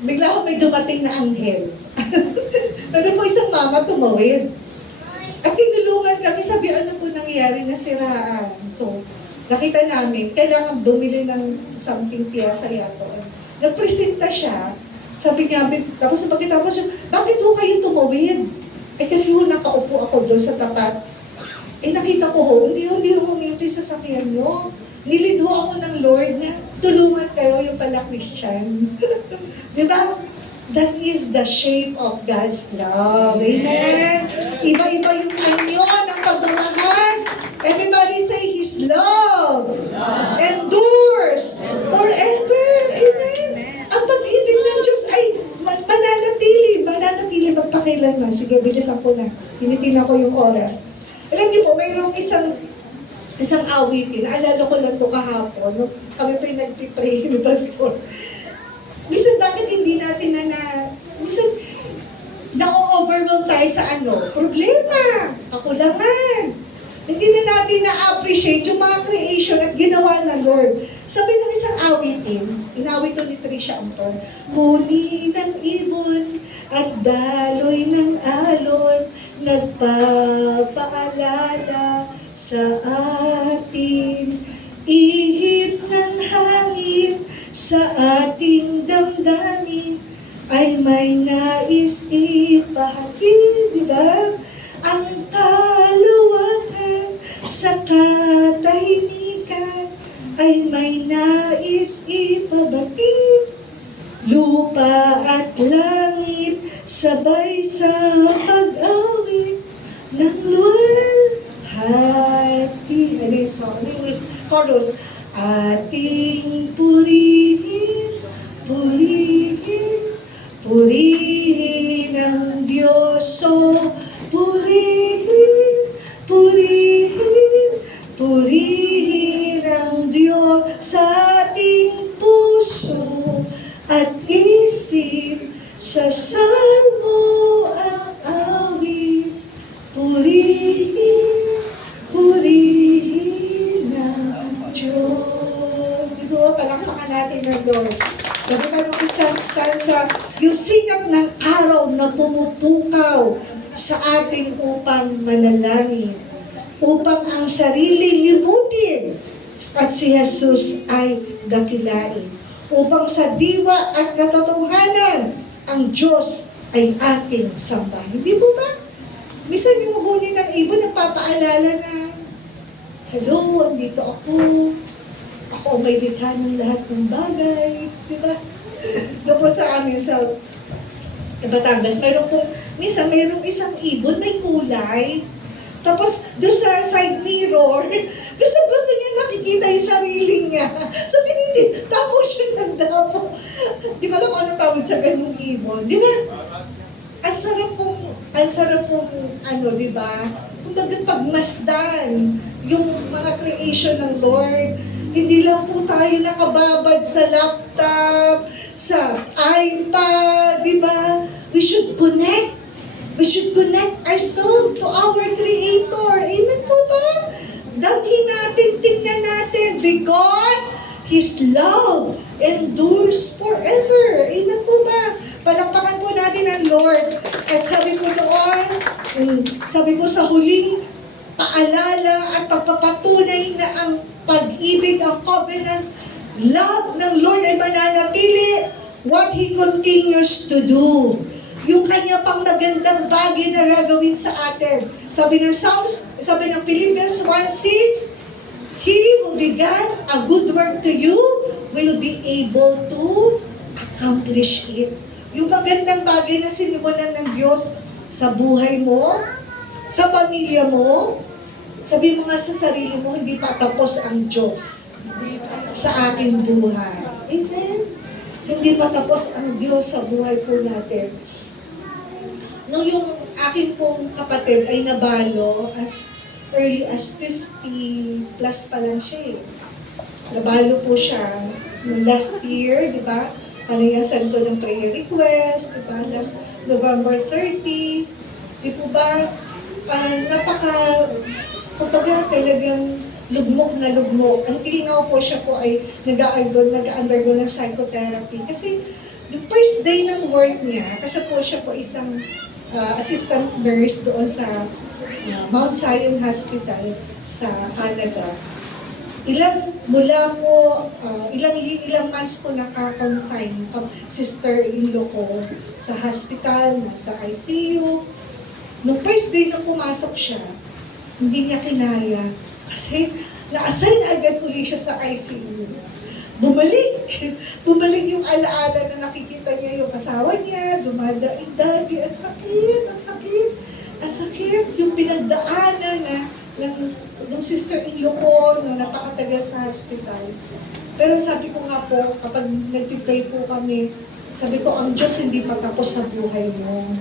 Bigla ako may dumating na anghel. Pero po isang mama tumawid. At tinulungan kami, sabi, ano po nangyayari na siraan. So, nakita namin, kailangan bumili ng something piyasa yato. Nagpresenta siya, sabi niya, tapos pagkatapos siya, bakit ho kayo tumawid? Kasi ho nakaupo ako doon sa tapat. Nakita ko ho, hindi ho huminto yung sasakyan nyo. Nilid ho ako ng Lord na tulungan kayo yung pala Christian. Di ba? That is the shape of God's love. Amen? Iba-iba yung anyo ng pagmamahal. Everybody say, His love endures forever. Amen? Ang pag-ibig ng Diyos ay mananatili magpakilanman. Sige, bilisan ko na. Tinitingnan ko yung oras. Alam niyo po, mayroong isang awitin. Naalala ko lang ito kahapon. No? Kami pa yung nagpipray ni Pastor. Minsan bakit hindi natin minsan na-overwhelm tayo sa problema, kakulangan. Hindi na natin na-appreciate yung mga creation at ginawa na Lord. Sabi ng isang awitin, inawit ko ni Trisha Ampar, huni ng ibon at daloy ng alon, nagpapaalala sa atin, ihip ng hangin sa ating damdamin ay may nais ipahatid, di ba? Ang kaluwakan sa katahimikan ay may nais ipabatid. Lupa at langit sabay sa pag-awit ng luwalhati. Chorus. Ating purihin ang Diyos. So, purihin ang Diyos sa ating puso at isip sa salmo at awit. Purihin ang Diyos. Di ba, palakpakan natin ng Lord. Sabi ka nung isang stanza, yung sikat ng araw na pumupukaw sa ating upang manalangin, upang ang sarili limutin at si Jesus ay dakilain, upang sa diwa at katotohanan ang Diyos ay ating sambahin. Hindi po ba? Minsan yung huni ng ibon nagpapaalala na, hello, andito ako. Ako ang may likha ng lahat ng bagay. Diba? Doon po sa amin sa Batangas, minsan mayroong isang ibon, may kulay. Tapos, doon sa side mirror, gusto niya nakikita yung sarili niya. So, tapos siya ng dapo. Di ko alam kung ano tawag sa ganung ibon. Di ba? Ang sarap pong, di ba? Kumbaga pagmasdan yung mga creation ng Lord. Hindi lang po tayo nakababad sa laptop, sa iPad, di ba? We should connect. We should connect ourselves to our Creator. Amen po ba? Dalhin natin, tingnan natin, because His love endures forever. Amen po ba? Palakpakan po natin ang Lord. At sabi po doon, sabi po sa huling paalala at pagpapatunay na ang pag-ibig, ang covenant, love ng Lord ay mananatili what He continues to do. Yung kanya pang magandang bagay na gagawin sa atin. Sabi ng Philippians 1:6, He who began a good work to you will be able to accomplish it. Yung magandang bagay na sinimulan ng Diyos sa buhay mo, sa pamilya mo, sabi mo nga sa sarili mo, hindi pa tapos ang Diyos sa ating buhay. Amen? Hindi pa tapos ang Diyos sa buhay po natin. Nung yung akin pong kapatid ay nabalo as early as 50 plus pa lang siya eh. Nabalo po siya last year, di ba? Panayasan ko ng prayer request, di ba? Last November 30, di po ba? Kumbaga talagang lugmok na lugmok. Until now po siya po ay nag-undergo ng psychotherapy. Kasi yung first day ng work niya, kasi po siya po isang assistant nurse doon sa Mount Zion Hospital sa Canada. Ilang months po naka-confine sister-in-law ko sa hospital, nasa ICU. Nung first day na pumasok siya, hindi niya kinaya kasi na-assign agad uli siya sa ICU. Bumalik yung alaala na nakikita niya yung asawa niya, dumadaig-dagi, ang sakit, yung pinagdaanan ng sister-in-law ko na napakatagal sa hospital. Pero sabi ko nga po, kapag nagpipray po kami, sabi ko, ang Diyos hindi pa tapos sa buhay mo.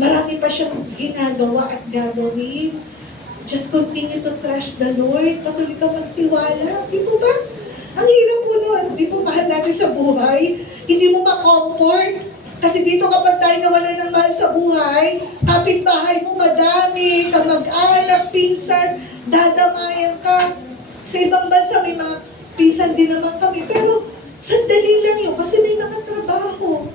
Marami pa siyang ginagawa at gagawin. Just continue to trust the Lord. Patuloy ka magtiwala. Di po ba? Ang hirap po nun. Di po mahal natin sa buhay. Hindi mo ma-comfort. Kasi dito kapag tayo nawala ng mahal sa buhay, kapitbahay mo madami, kamag-anak, pinsan, dadamayan ka. Sa ibang bansa may mga pinsan din naman kami. Pero sandali lang yun kasi may mga trabaho.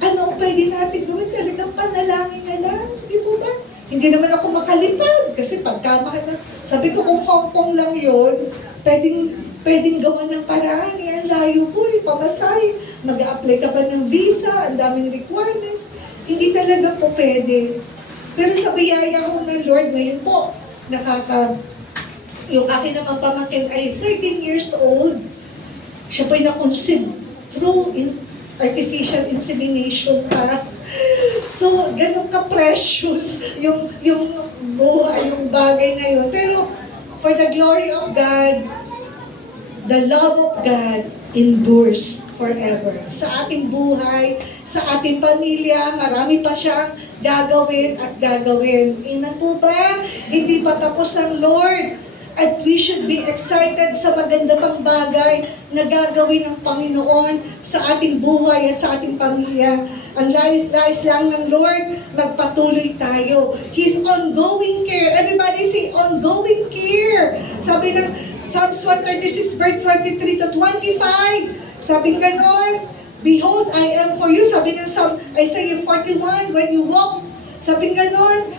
Ano ang pwede natin gawin? Talagang panalangin na lang. Di po ba? Hindi naman ako makalipad kasi pagkamahal na. Sabi ko kung Hong Kong lang yun, pwedeng gawan ng paraan. Ang layo po pamasahe. Mag-a-apply ka pa ng visa, ang daming requirements. Hindi talaga po pwede. Pero sa biyaya ko ng Lord ngayon po, yung akin namang pamangkin ay 13 years old. Siya po'y na-conceive through artificial insemination pa. So, ganun ka-precious yung buhay, yung bagay na yun. Pero, for the glory of God, the love of God endures forever. Sa ating buhay, sa ating pamilya, marami pa siyang gagawin at gagawin. Amen po ba? Hindi pa tapos ang Lord. At we should be excited sa maganda pang bagay na gagawin ng Panginoon sa ating buhay at sa ating pamilya. Ang lais lang ng Lord, magpatuloy tayo. His ongoing care. Everybody say, ongoing care. Sabi ng Psalms 136, verse 23 to 25. Sabi ganon, behold, I am for you. Sabi ng Isaiah 41, when you walk. Sabi ganon,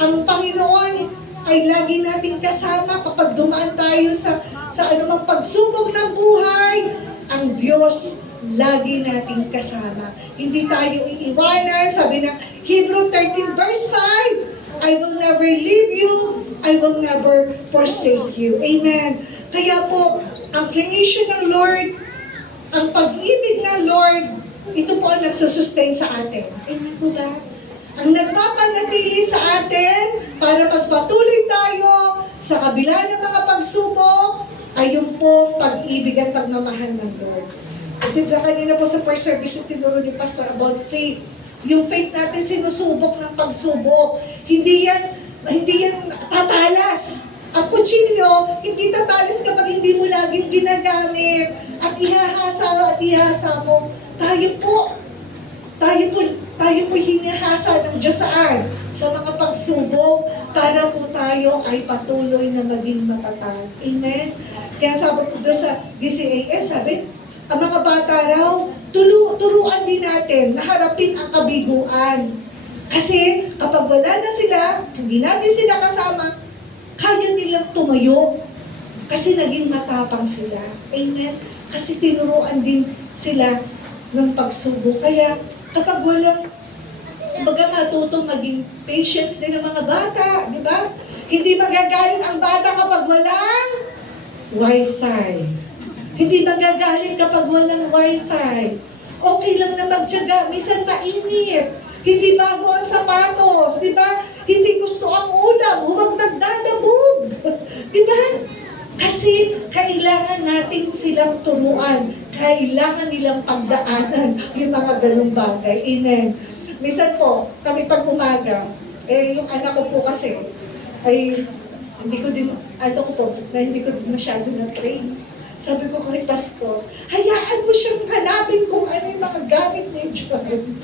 ang Panginoon ay lagi nating kasama kapag dumaan tayo sa anumang pagsubok ng buhay. Ang Diyos lagi nating kasama. Hindi tayo iiwanan. Sabi ng Hebrew 13 verse 5, I will never leave you, I will never forsake you. Amen. Kaya po, ang creation ng Lord, ang pag-ibig ng Lord, ito po ang nagsusustain sa atin. Amen po ba? ang nagpapanatili sa atin para magpatuloy tayo sa kabila ng mga pagsubok ay yung po pag-ibig at pagmamahal ng Lord. At yun sa kanina po sa first service, tinuro ni Pastor about faith. Yung faith natin sinusubok ng pagsubok. Hindi yan tatalas. Ang kutsilyo, hindi tatalas kapag hindi mo laging ginagamit at ihahasa mo. Tayo po hinahasa ng Diyos saan? Sa mga pagsubok para po tayo ay patuloy na maging matatag. Amen? Kaya sabi po doon sa DCAS, sabi, ang mga bata raw, turuan din natin na harapin ang kabiguan. Kasi kapag wala na sila, hindi natin sila kasama, kaya nilang tumayo. Kasi naging matapang sila. Amen? Kasi tinuruan din sila ng pagsubok. Kaya kapag walang, kumbaga matutong maging patience din ng mga bata, di ba? Hindi magagalit ang bata kapag walang Wi-Fi. Hindi magagalit kapag walang Wi-Fi. Okay lang na magtiyaga, minsan mainit. Hindi bago ang sapatos, di ba? Hindi gusto ang ulam, huwag nagdadabog. Di ba? Kasi kailangan natin silang turuan. Kailangan nilang pagdaanan yung mga ganung bagay. Amen. Minsan po, kami pag umaga, yung anak ko po kasi, ay hindi ko din masyado na-train. Sabi ko kay Pastor, hayaan mo siyang hanapin kung ano yung mga gamit ni John.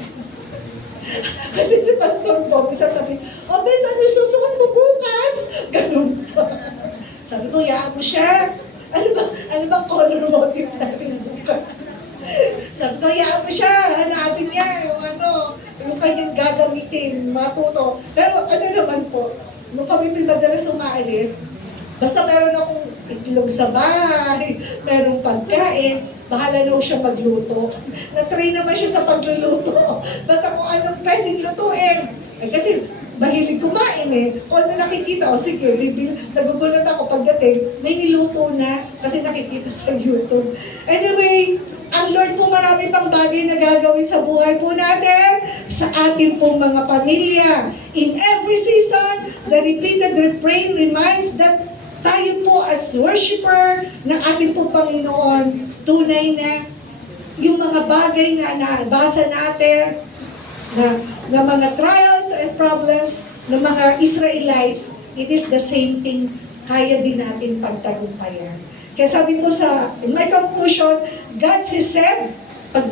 Kasi si Pastor po, sasabihin, Bes, ano susuot mo bukas? Ganun po. Sabi ko, hayaan mo siya. Ano bang color motif natin bukas? Sabi ko, hayaan mo siya. Hanapin niya yung kanyang gagamitin, matuto. Pero ano naman po, nung kami madalas umaalis, basta meron akong itlog sa bahay, merong pagkain, bahala na siya magluto. Na-train naman siya sa pagluluto. Basta kung anong pwedeng lutuin. Kasi mahilig kumain Kung ano nakikita, sige, nagugulat ako pagdating, may niluto na kasi nakikita sa YouTube. Anyway, ang Lord po marami pang bagay na gagawin sa buhay po natin, sa ating pong mga pamilya. In every season, the repeated refrain reminds that tayo po as worshiper ng ating po Panginoon, tunay na yung mga bagay na nabasa natin, na mga trials and problems ng mga Israelites, it is the same thing, kaya din natin pagtagumpayan. Kaya sabi po in my conclusion, God's Hesed,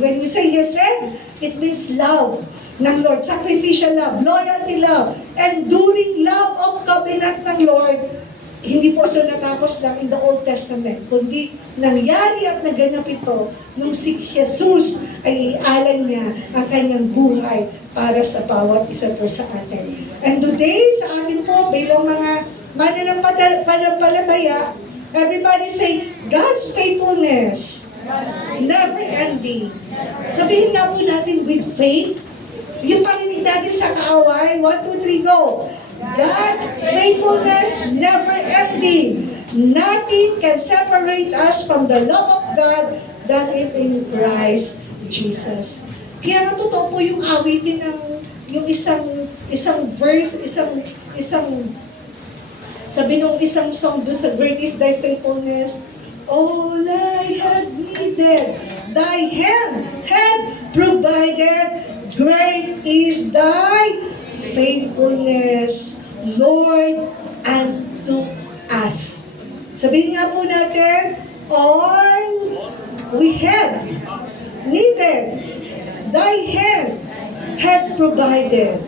when we say Hesed, it means love ng Lord, sacrificial love, loyalty love, enduring love of covenant ng Lord. Hindi po ito natapos lang in the Old Testament, kundi nangyari at naganap ito nung si Jesus ay ialay niya ang kanyang buhay para sa bawat isa po sa atin. And today, sa atin po, bilang mga mananampalataya, everybody say, God's faithfulness, never ending. Sabihin nga po natin with faith, yung parinig natin sa kaaway, 1, 2, 3, go! God's faithfulness never ending. Nothing can separate us from the love of God that is in Christ Jesus. Kaya totoo po yung awitin ng yung isang verse, sabi nung isang song doon sa Great is Thy Faithfulness, all I had needed, Thy hand had provided, great is Thy faithfulness, Lord, unto us. Sabihin nga po natin, all we have needed, Thy hand had provided.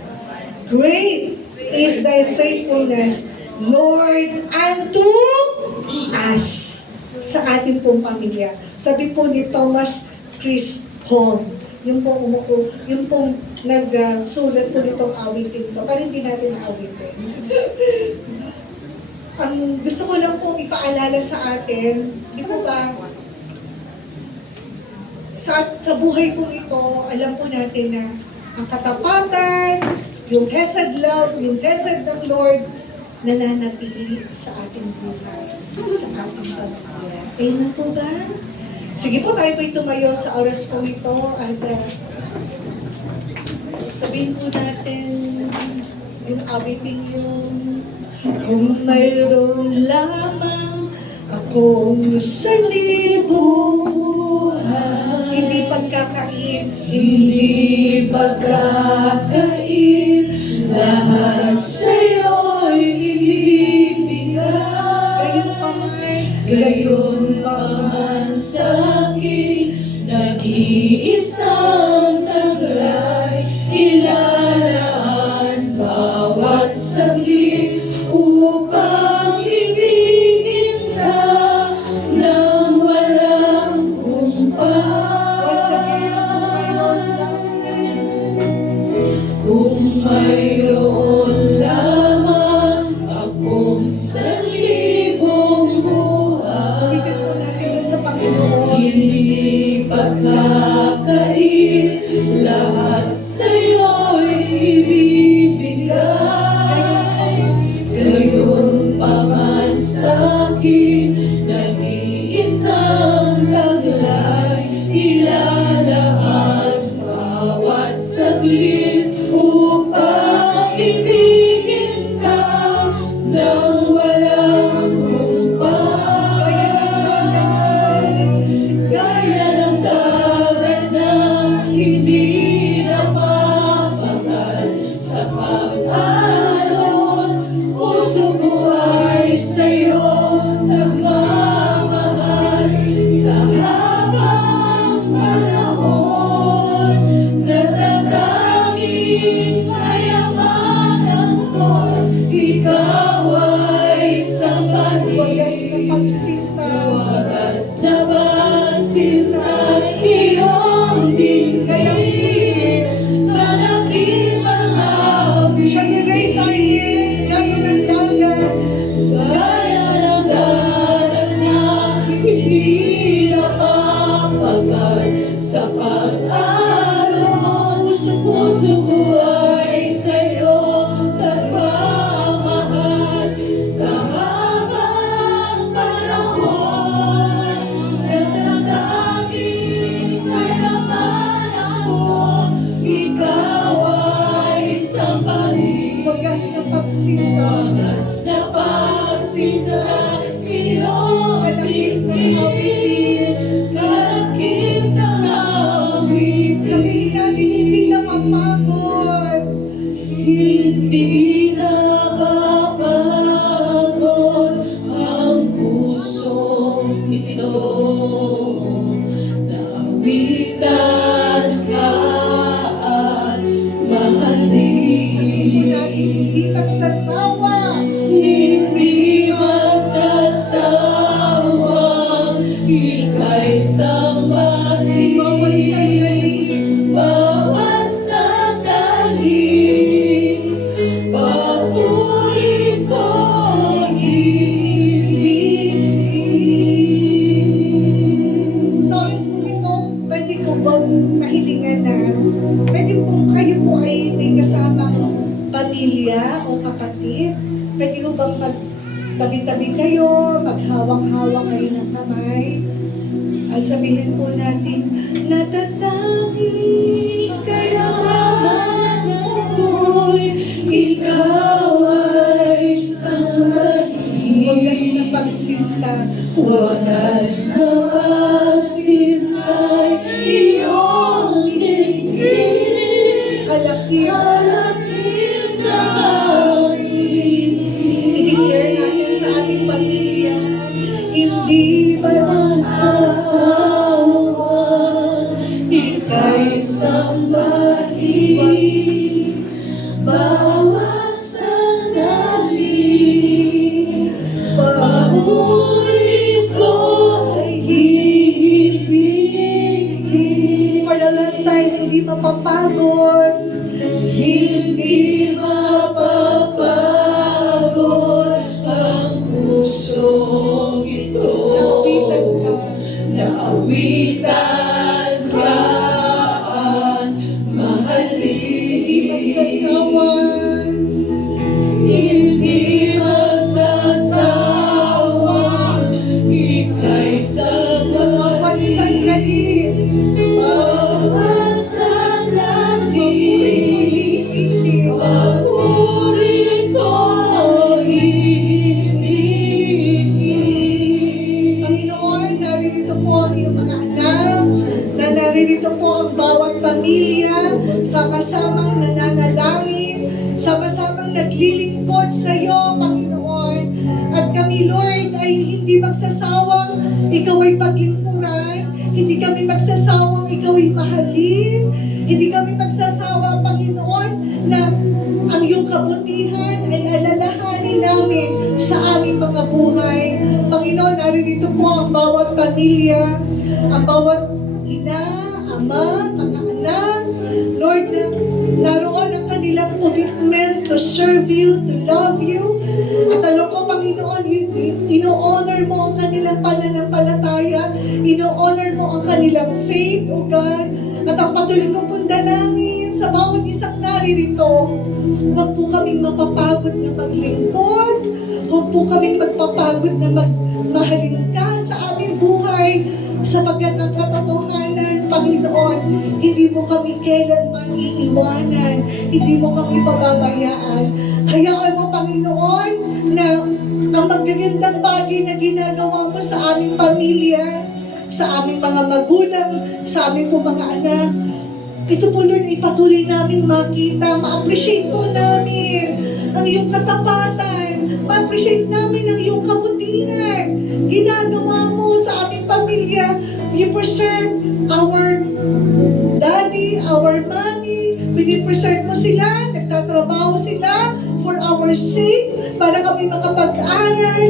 Great is Thy faithfulness, Lord, unto us. Sa ating pong pamilya. Sabi po ni Thomas Chris Cole, yung pong nagsulat po nitong awitin to, parang hindi natin naawitin. Ang gusto ko lang pong ipaalala sa atin, di po ba, sa buhay po ito, alam po natin na ang katapatan, yung Hesed love, yung Hesed ng Lord, nananatili sa ating buhay, sa ating pamilya. Amen po ba? Sige po, tayo po'y tumayo sa oras po ito at sabihin po natin, Yung awiting yun. Kung mayroon lamang akong sa libong buhay, hindi pagkakain, lahat sa'yo'y ibibigay. Gayon pa man sa'kin, nag-iisang taglay, ilalaan bawat saglit upang ibigin ka nang walang humpay. Kung mayroon lamang akong sa libong buhay, Pagkikin po natin doon sa Panginoon. hindi pagkakain, lahat sa'yo'y ibibigay. Gayon pa man sa'kin, nag-iisang taglay, ilalaan bawat saglit upang ibigin ka nang walang humpay. Gaya ng dagat na hindi napapagal sa pag-alon, puso ko ay sa'yo nagmamahal sa habang panahon. Natatanging kayamanan ko, ikaw ay sambahin. Wagas na pagsinta. Wagas na pagsinta, iyong Kalangkit. malapit ang amin. Shall we raise our hands? Gaya ng dagat. Gaya ng dagat na hindi napapagal sa pag-alon. Puso ko ay sa'yo nagmamahal sa habang panahon. Natatanging kayamanan ko, ikaw ay sambahin. Wagas na pagsinta. Wagas na pagsinta, iyong Kalangkit ng awitin. kalakip ng awitin. Sabihin natin, hindi napapagod. Hindi napapagod ang pusong ito. Naawitan ka at Sabihin natin, mahalin. hindi magsasawa. Hindi magsasawa, ika'y sambahin. Bawat sandali. Bawat sandali, papuri ko ibigin. Sorry kung ito, pwede ko bang kahilingan na, pwede kung kayo po ay may kasamang pamilya o kapatid, pwede ko bang magtabi-tabi kayo, maghawak-hawak kayo ng kamay, at sabihin po natin, natatanging kayamanan ko'y Ikaw ay sambahin. wagas na pagsinta. Wagas na pasintay, iyong dinggin. Kalakip. Kalakip na awitin. I-declare natin sa ating pamilya, hindi Magsasawa, ika'y sambahin. Bawat sandali, papuri ko ibigin. For the last time, hindi mapapagod. Hindi mapapagod ang pusong ito. kami, Lord, ay hindi magsasawang ikaw ay paglingkuran. Hindi kami magsasawang ikaw ay mahalin. Hindi kami magsasawang, Panginoon, na ang iyong kabutihan ay alalahanin namin sa aming mga buhay. Panginoon, naririto po ang bawat pamilya, ang bawat ina, ama, mga anak. Lord, na naroon ang kanilang commitment to serve you, to love you. At alam ko, Panginoon, ino-honor mo ang kanilang pananampalataya, ino-honor mo ang kanilang faith, O God. At ang patuloy kong pundalangin sa bawat isang naririto, huwag po kaming mapapagod na maglingkod, huwag po kaming magpapagod na magmahalin ka sa aming buhay, sapagkat ang katotohanan, Panginoon, hindi mo kami kailanman iiwanan, hindi mo kami pababayaan. Hayaan mo, Panginoon, na ang magagandang bagay na ginagawa mo sa aming pamilya, sa aming mga magulang, sa aming po mga anak, ito po, Lord, ipatuloy namin makita, ma-appreciate po namin ang iyong katapatan, ma-appreciate namin ang iyong kabutihan. Ginagawa mo sa aming pamilya. You preserve our daddy, our mommy, pinipreserve mo sila, nagtatrabaho sila for our sake, para kami makapag-aral.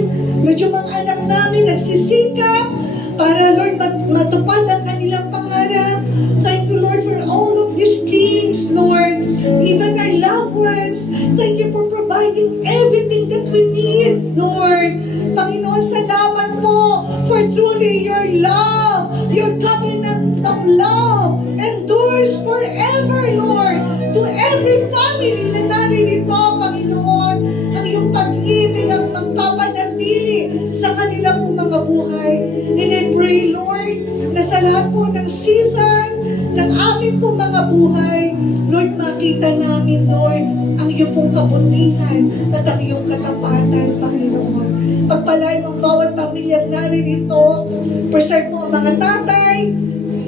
Lord, yung mga anak namin nagsisikap, para, Lord, matupad ang kanilang pangarap. Thank you, Lord, for all of these things, Lord. Even our loved ones, thank you for providing everything that we need, Lord. Panginoon, salamat mo for truly your love, your covenant of love endures forever, Lord. To every family na naririto, Panginoon, ang iyong pag-ibig ang magpapanatili sa kanilang mga buhay. And I pray, Lord, na sa lahat po ng season ng aming pong mga buhay, Lord, makita namin, Lord, ang iyong pong kabutihan at ang iyong katapatan, Panginoon. Pagpalain mo ang bawat pamilyang naririto, preserve mo ang mga tatay,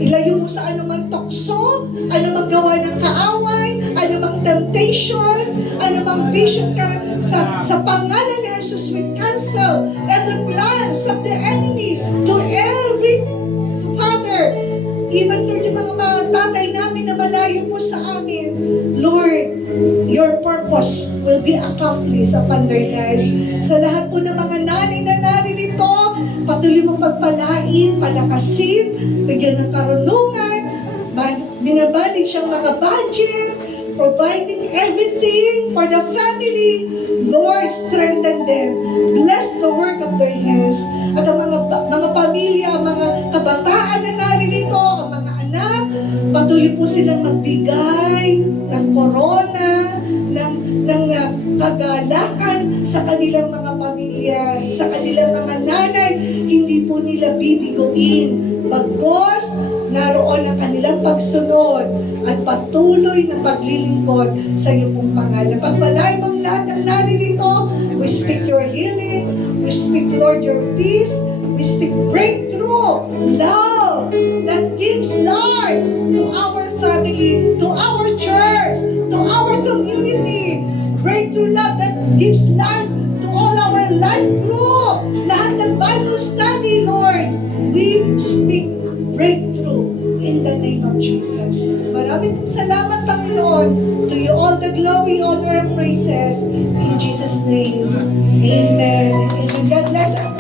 ilayo mo sa anumang tukso, anumang gawa ng kaaway, anumang temptation, anumang vision ka sa pangalan ni Jesus, we cancel every plans of the enemy to every father, even Lord, yung mga tatay namin na malayo po sa amin. Lord, your purpose will be accomplished upon their lives. Sa lahat po ng mga nanay na naririto, patuloy mong pagpalain, palakasin, bigyan ng karunungan, binabalig siyang mga budget, providing everything for the family. Lord, strengthen them. Bless the work of their hands. At ang mga pamilya, mga kabataan na naririto, ang mga anak, patuloy po silang magbigay ng korona, ng kagalakan sa kanilang mga pamilya, sa kanilang mga nanay. Hindi po nila bibiguin. Bagkos, naroon ang kanilang pagsunod at patuloy na paglilingkod sa iyong pong pangalan. Pagpalain mong lahat ng naririto, we speak your healing, we speak, Lord, your peace, we speak breakthrough, love that gives life to our family, to our church, to our community. Breakthrough love that gives life to all our life group. Lahat ng Bible study, Lord, we speak breakthrough in the name of Jesus. Maraming salamat, Panginoon. To you all the glory, honor, and praises. In Jesus' name, amen. And God bless us